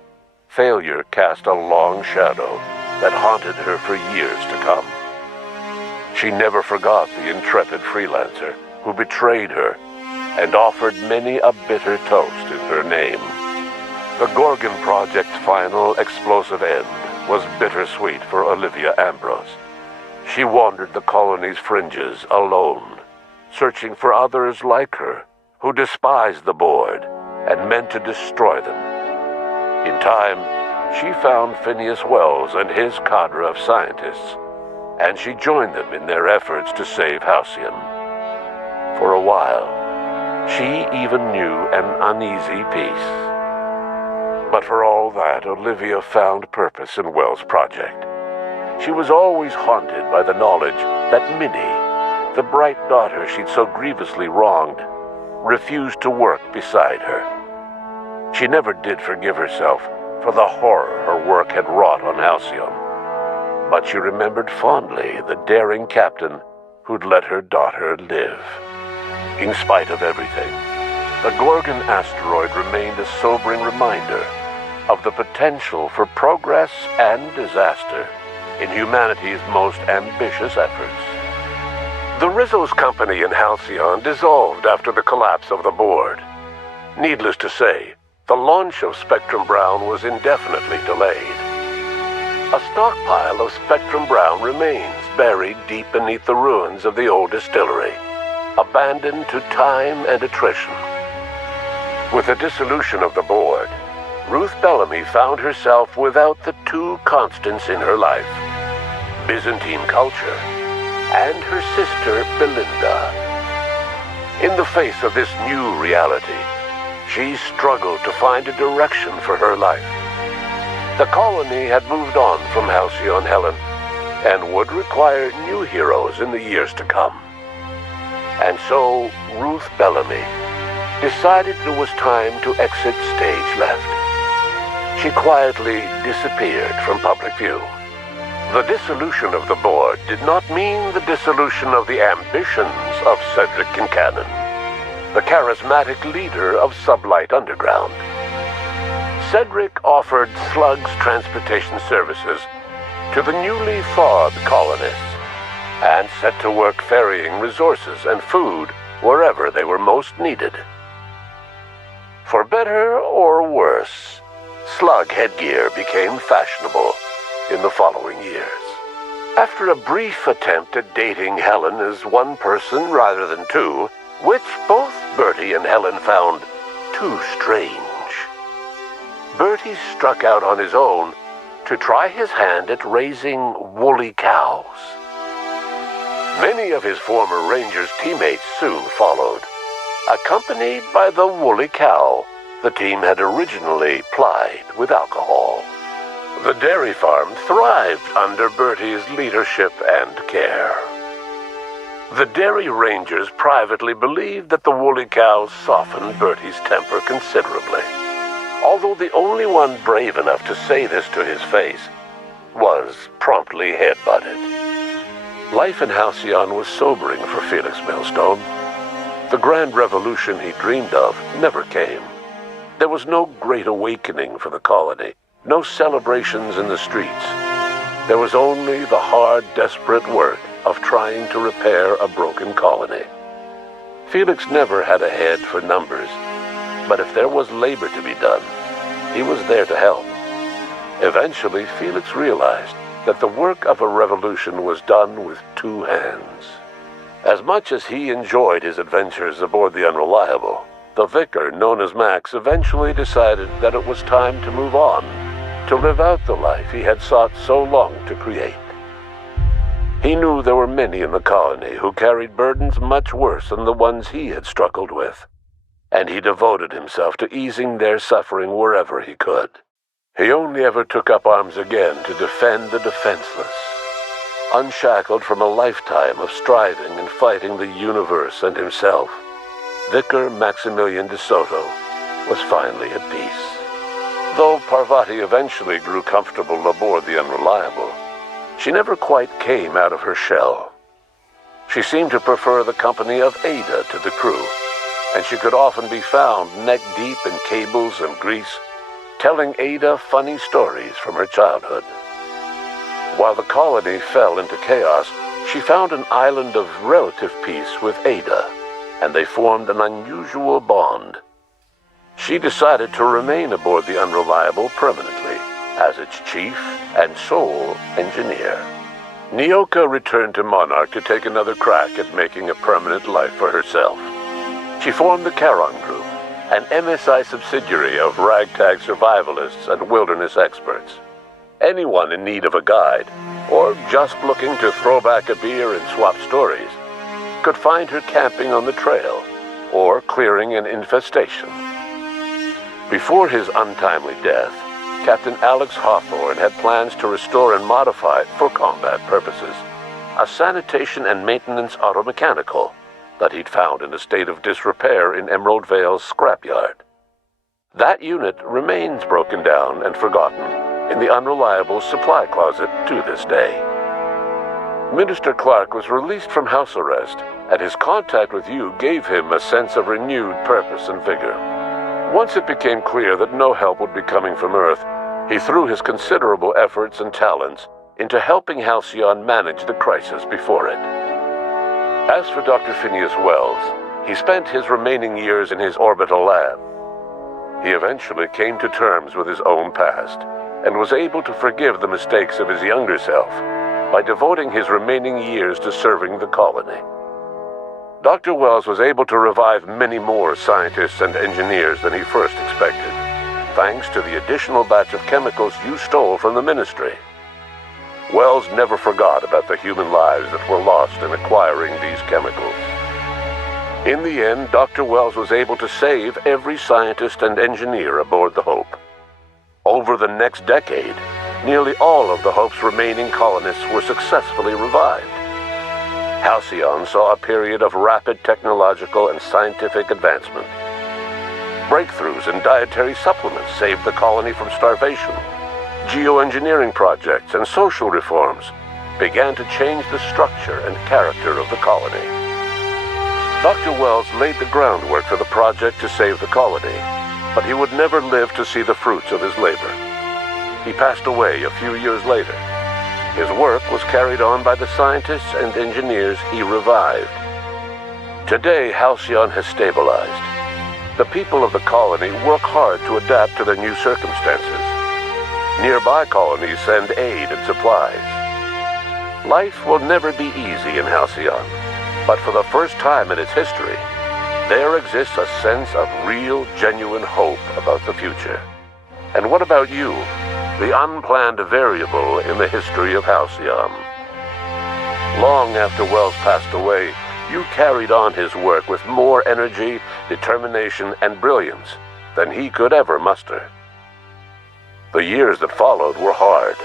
failure cast a long shadow that haunted her for years to come. She never forgot the intrepid freelancer who betrayed her and offered many a bitter toast in her name. The Gorgon Project's final explosive end was bittersweet for Olivia Ambrose. She wandered the colony's fringes alone, searching for others like her who despised the board and meant to destroy them. In time, she found Phineas Wells and his cadre of scientists, and she joined them in their efforts to save Halcyon. For a while, she even knew an uneasy peace. But for all that, Olivia found purpose in Wells' project. She was always haunted by the knowledge that Minnie, the bright daughter she'd so grievously wronged, refused to work beside her. She never did forgive herself for the horror her work had wrought on Halcyon, but she remembered fondly the daring captain who'd let her daughter live. In spite of everything, the Gorgon asteroid remained a sobering reminder of the potential for progress and disaster in humanity's most ambitious efforts. The Rizzo's company in Halcyon dissolved after the collapse of the board. Needless to say, the launch of Spectrum Brown was indefinitely delayed. A stockpile of Spectrum Brown remains buried deep beneath the ruins of the old distillery, abandoned to time and attrition. With the dissolution of the board, Ruth Bellamy found herself without the two constants in her life: Byzantine culture and her sister Belinda. In the face of this new reality, she struggled to find a direction for her life. The colony had moved on from Halcyon Helen and would require new heroes in the years to come. And so Ruth Bellamy decided it was time to exit stage left. She quietly disappeared from public view. The dissolution of the board did not mean the dissolution of the ambitions of Cedric Kincannon, the charismatic leader of Sublight Underground. Cedric offered Slug's transportation services to the newly thawed colonists and set to work ferrying resources and food wherever they were most needed. For better or worse, slug headgear became fashionable in the following years. After a brief attempt at dating Helen as one person rather than two, which both Bertie and Helen found too strange, Bertie struck out on his own to try his hand at raising woolly cows. Many of his former Rangers teammates soon followed, accompanied by the woolly cow the team had originally plied with alcohol. The dairy farm thrived under Bertie's leadership and care. The Dairy Rangers privately believed that the woolly cows softened Bertie's temper considerably, although the only one brave enough to say this to his face was promptly headbutted. Life in Halcyon was sobering for Felix Millstone. The grand revolution he dreamed of never came. There was no great awakening for the colony, no celebrations in the streets. There was only the hard, desperate work of trying to repair a broken colony. Felix never had a head for numbers, but if there was labor to be done, he was there to help. Eventually, Felix realized that the work of a revolution was done with two hands. As much as he enjoyed his adventures aboard the Unreliable, the vicar, known as Max, eventually decided that it was time to move on, to live out the life he had sought so long to create. He knew there were many in the colony who carried burdens much worse than the ones he had struggled with, and he devoted himself to easing their suffering wherever he could. He only ever took up arms again to defend the defenseless. Unshackled from a lifetime of striving and fighting the universe and himself, Vicar Maximilian de Soto was finally at peace. Though Parvati eventually grew comfortable aboard the Unreliable, she never quite came out of her shell. She seemed to prefer the company of Ada to the crew, and she could often be found neck-deep in cables and grease, telling Ada funny stories from her childhood. While the colony fell into chaos, she found an island of relative peace with Ada, and they formed an unusual bond. She decided to remain aboard the Unreliable permanently as its chief and sole engineer. Nyoka returned to Monarch to take another crack at making a permanent life for herself. She formed the Charon Group, an MSI subsidiary of ragtag survivalists and wilderness experts. Anyone in need of a guide, or just looking to throw back a beer and swap stories, could find her camping on the trail or clearing an infestation. Before his untimely death, Captain Alex Hawthorne had plans to restore and modify, for combat purposes, a sanitation and maintenance automechanical that he'd found in a state of disrepair in Emerald Vale's scrapyard. That unit remains broken down and forgotten in the Unreliable supply closet to this day. Minister Clark was released from house arrest, and his contact with you gave him a sense of renewed purpose and vigor. Once it became clear that no help would be coming from Earth, he threw his considerable efforts and talents into helping Halcyon manage the crisis before it. As for Dr. Phineas Wells, he spent his remaining years in his orbital lab. He eventually came to terms with his own past, and was able to forgive the mistakes of his younger self by devoting his remaining years to serving the colony. Dr. Wells was able to revive many more scientists and engineers than he first expected, thanks to the additional batch of chemicals you stole from the Ministry. Wells never forgot about the human lives that were lost in acquiring these chemicals. In the end, Dr. Wells was able to save every scientist and engineer aboard the Hope. Over the next decade, nearly all of the Hope's remaining colonists were successfully revived. Halcyon saw a period of rapid technological and scientific advancement. Breakthroughs in dietary supplements saved the colony from starvation. Geoengineering projects and social reforms began to change the structure and character of the colony. Dr. Wells laid the groundwork for the project to save the colony, but he would never live to see the fruits of his labor. He passed away a few years later. His work was carried on by the scientists and engineers he revived. Today, Halcyon has stabilized. The people of the colony work hard to adapt to their new circumstances. Nearby colonies send aid and supplies. Life will never be easy in Halcyon, but for the first time in its history, there exists a sense of real, genuine hope about the future. And what about you? The unplanned variable in the history of Halcyon. Long after Wells passed away, you carried on his work with more energy, determination, and brilliance than he could ever muster. The years that followed were hard,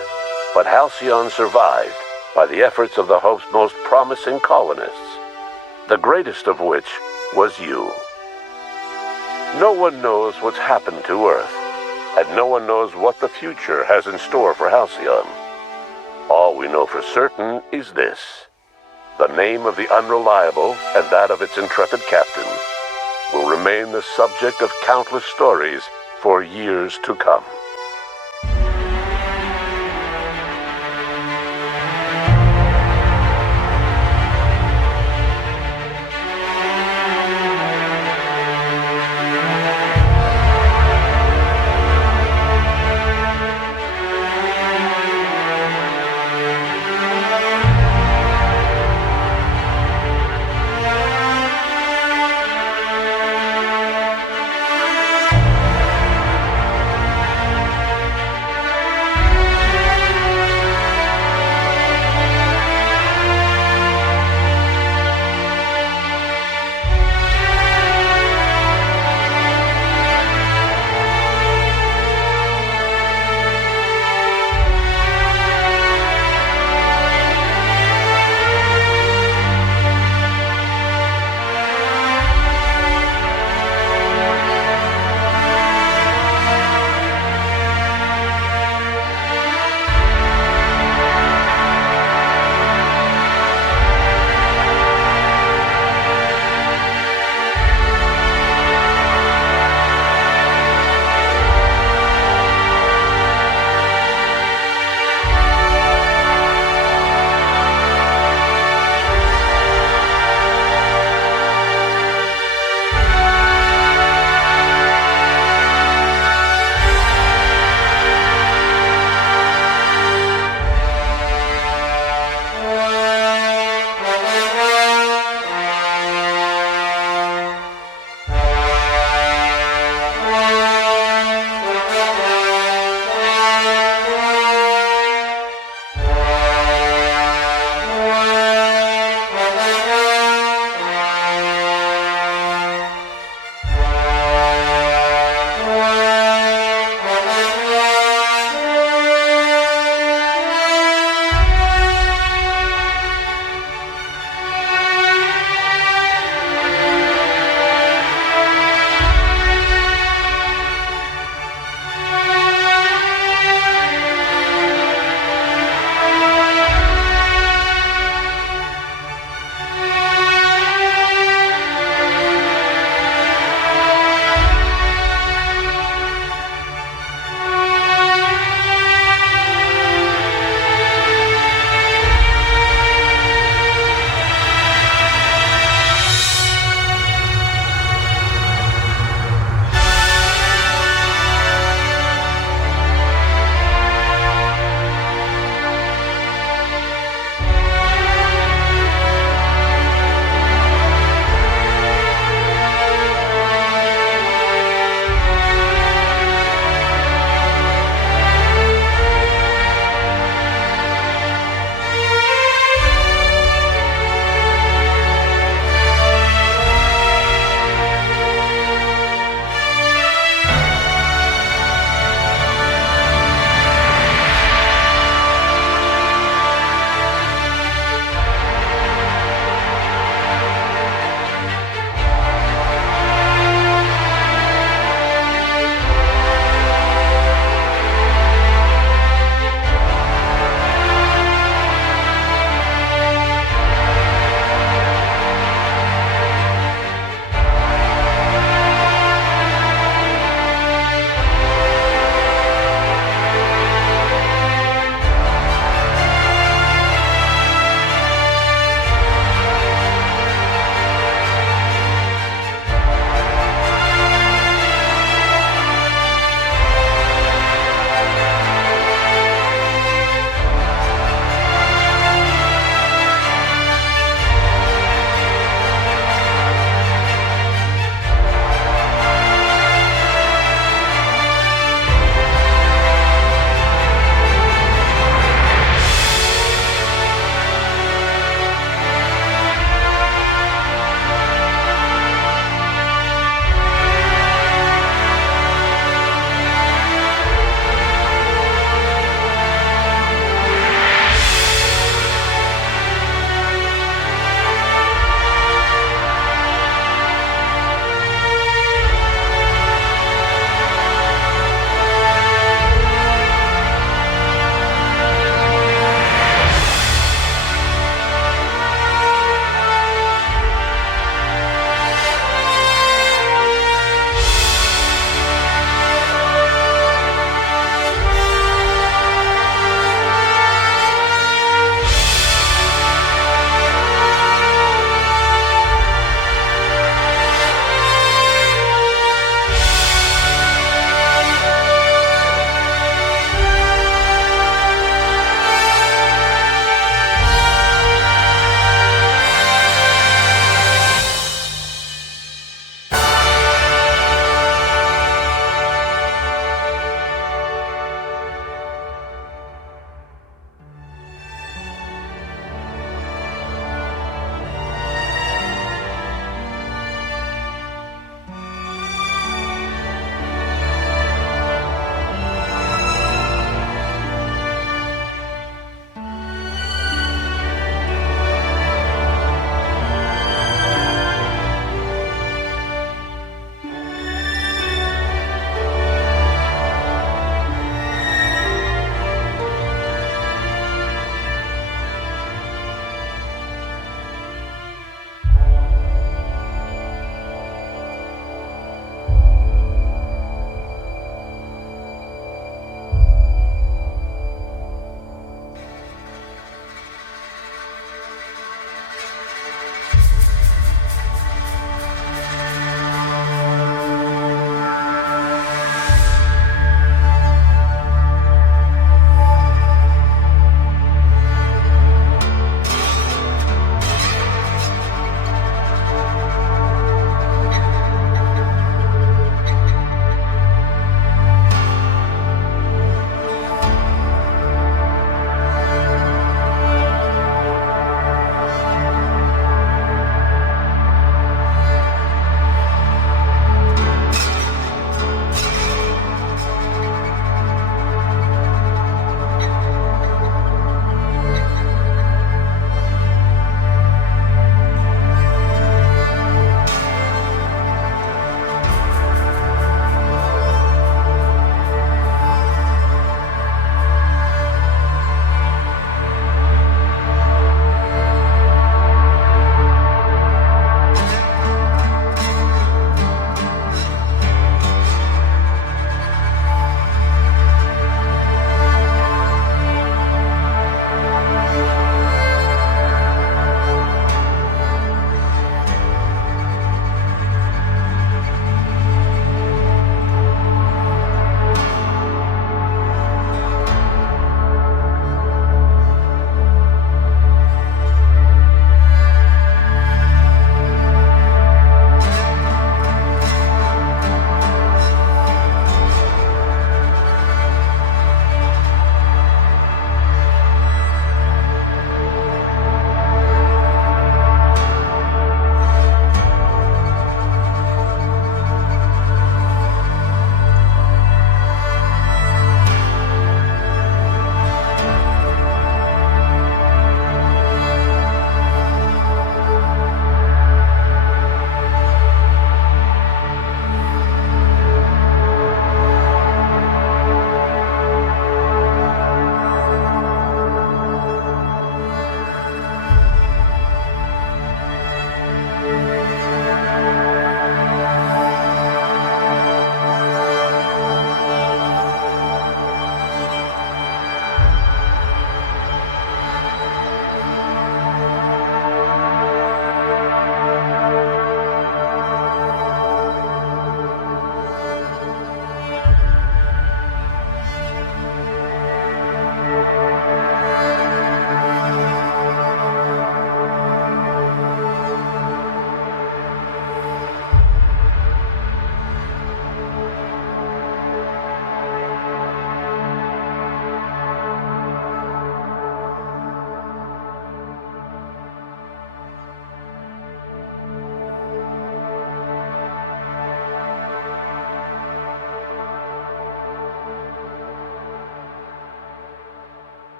but Halcyon survived by the efforts of the Hope's most promising colonists, the greatest of which was you. No one knows what's happened to Earth, and no one knows what the future has in store for Halcyon. All we know for certain is this: the name of the Unreliable and that of its intrepid captain will remain the subject of countless stories for years to come.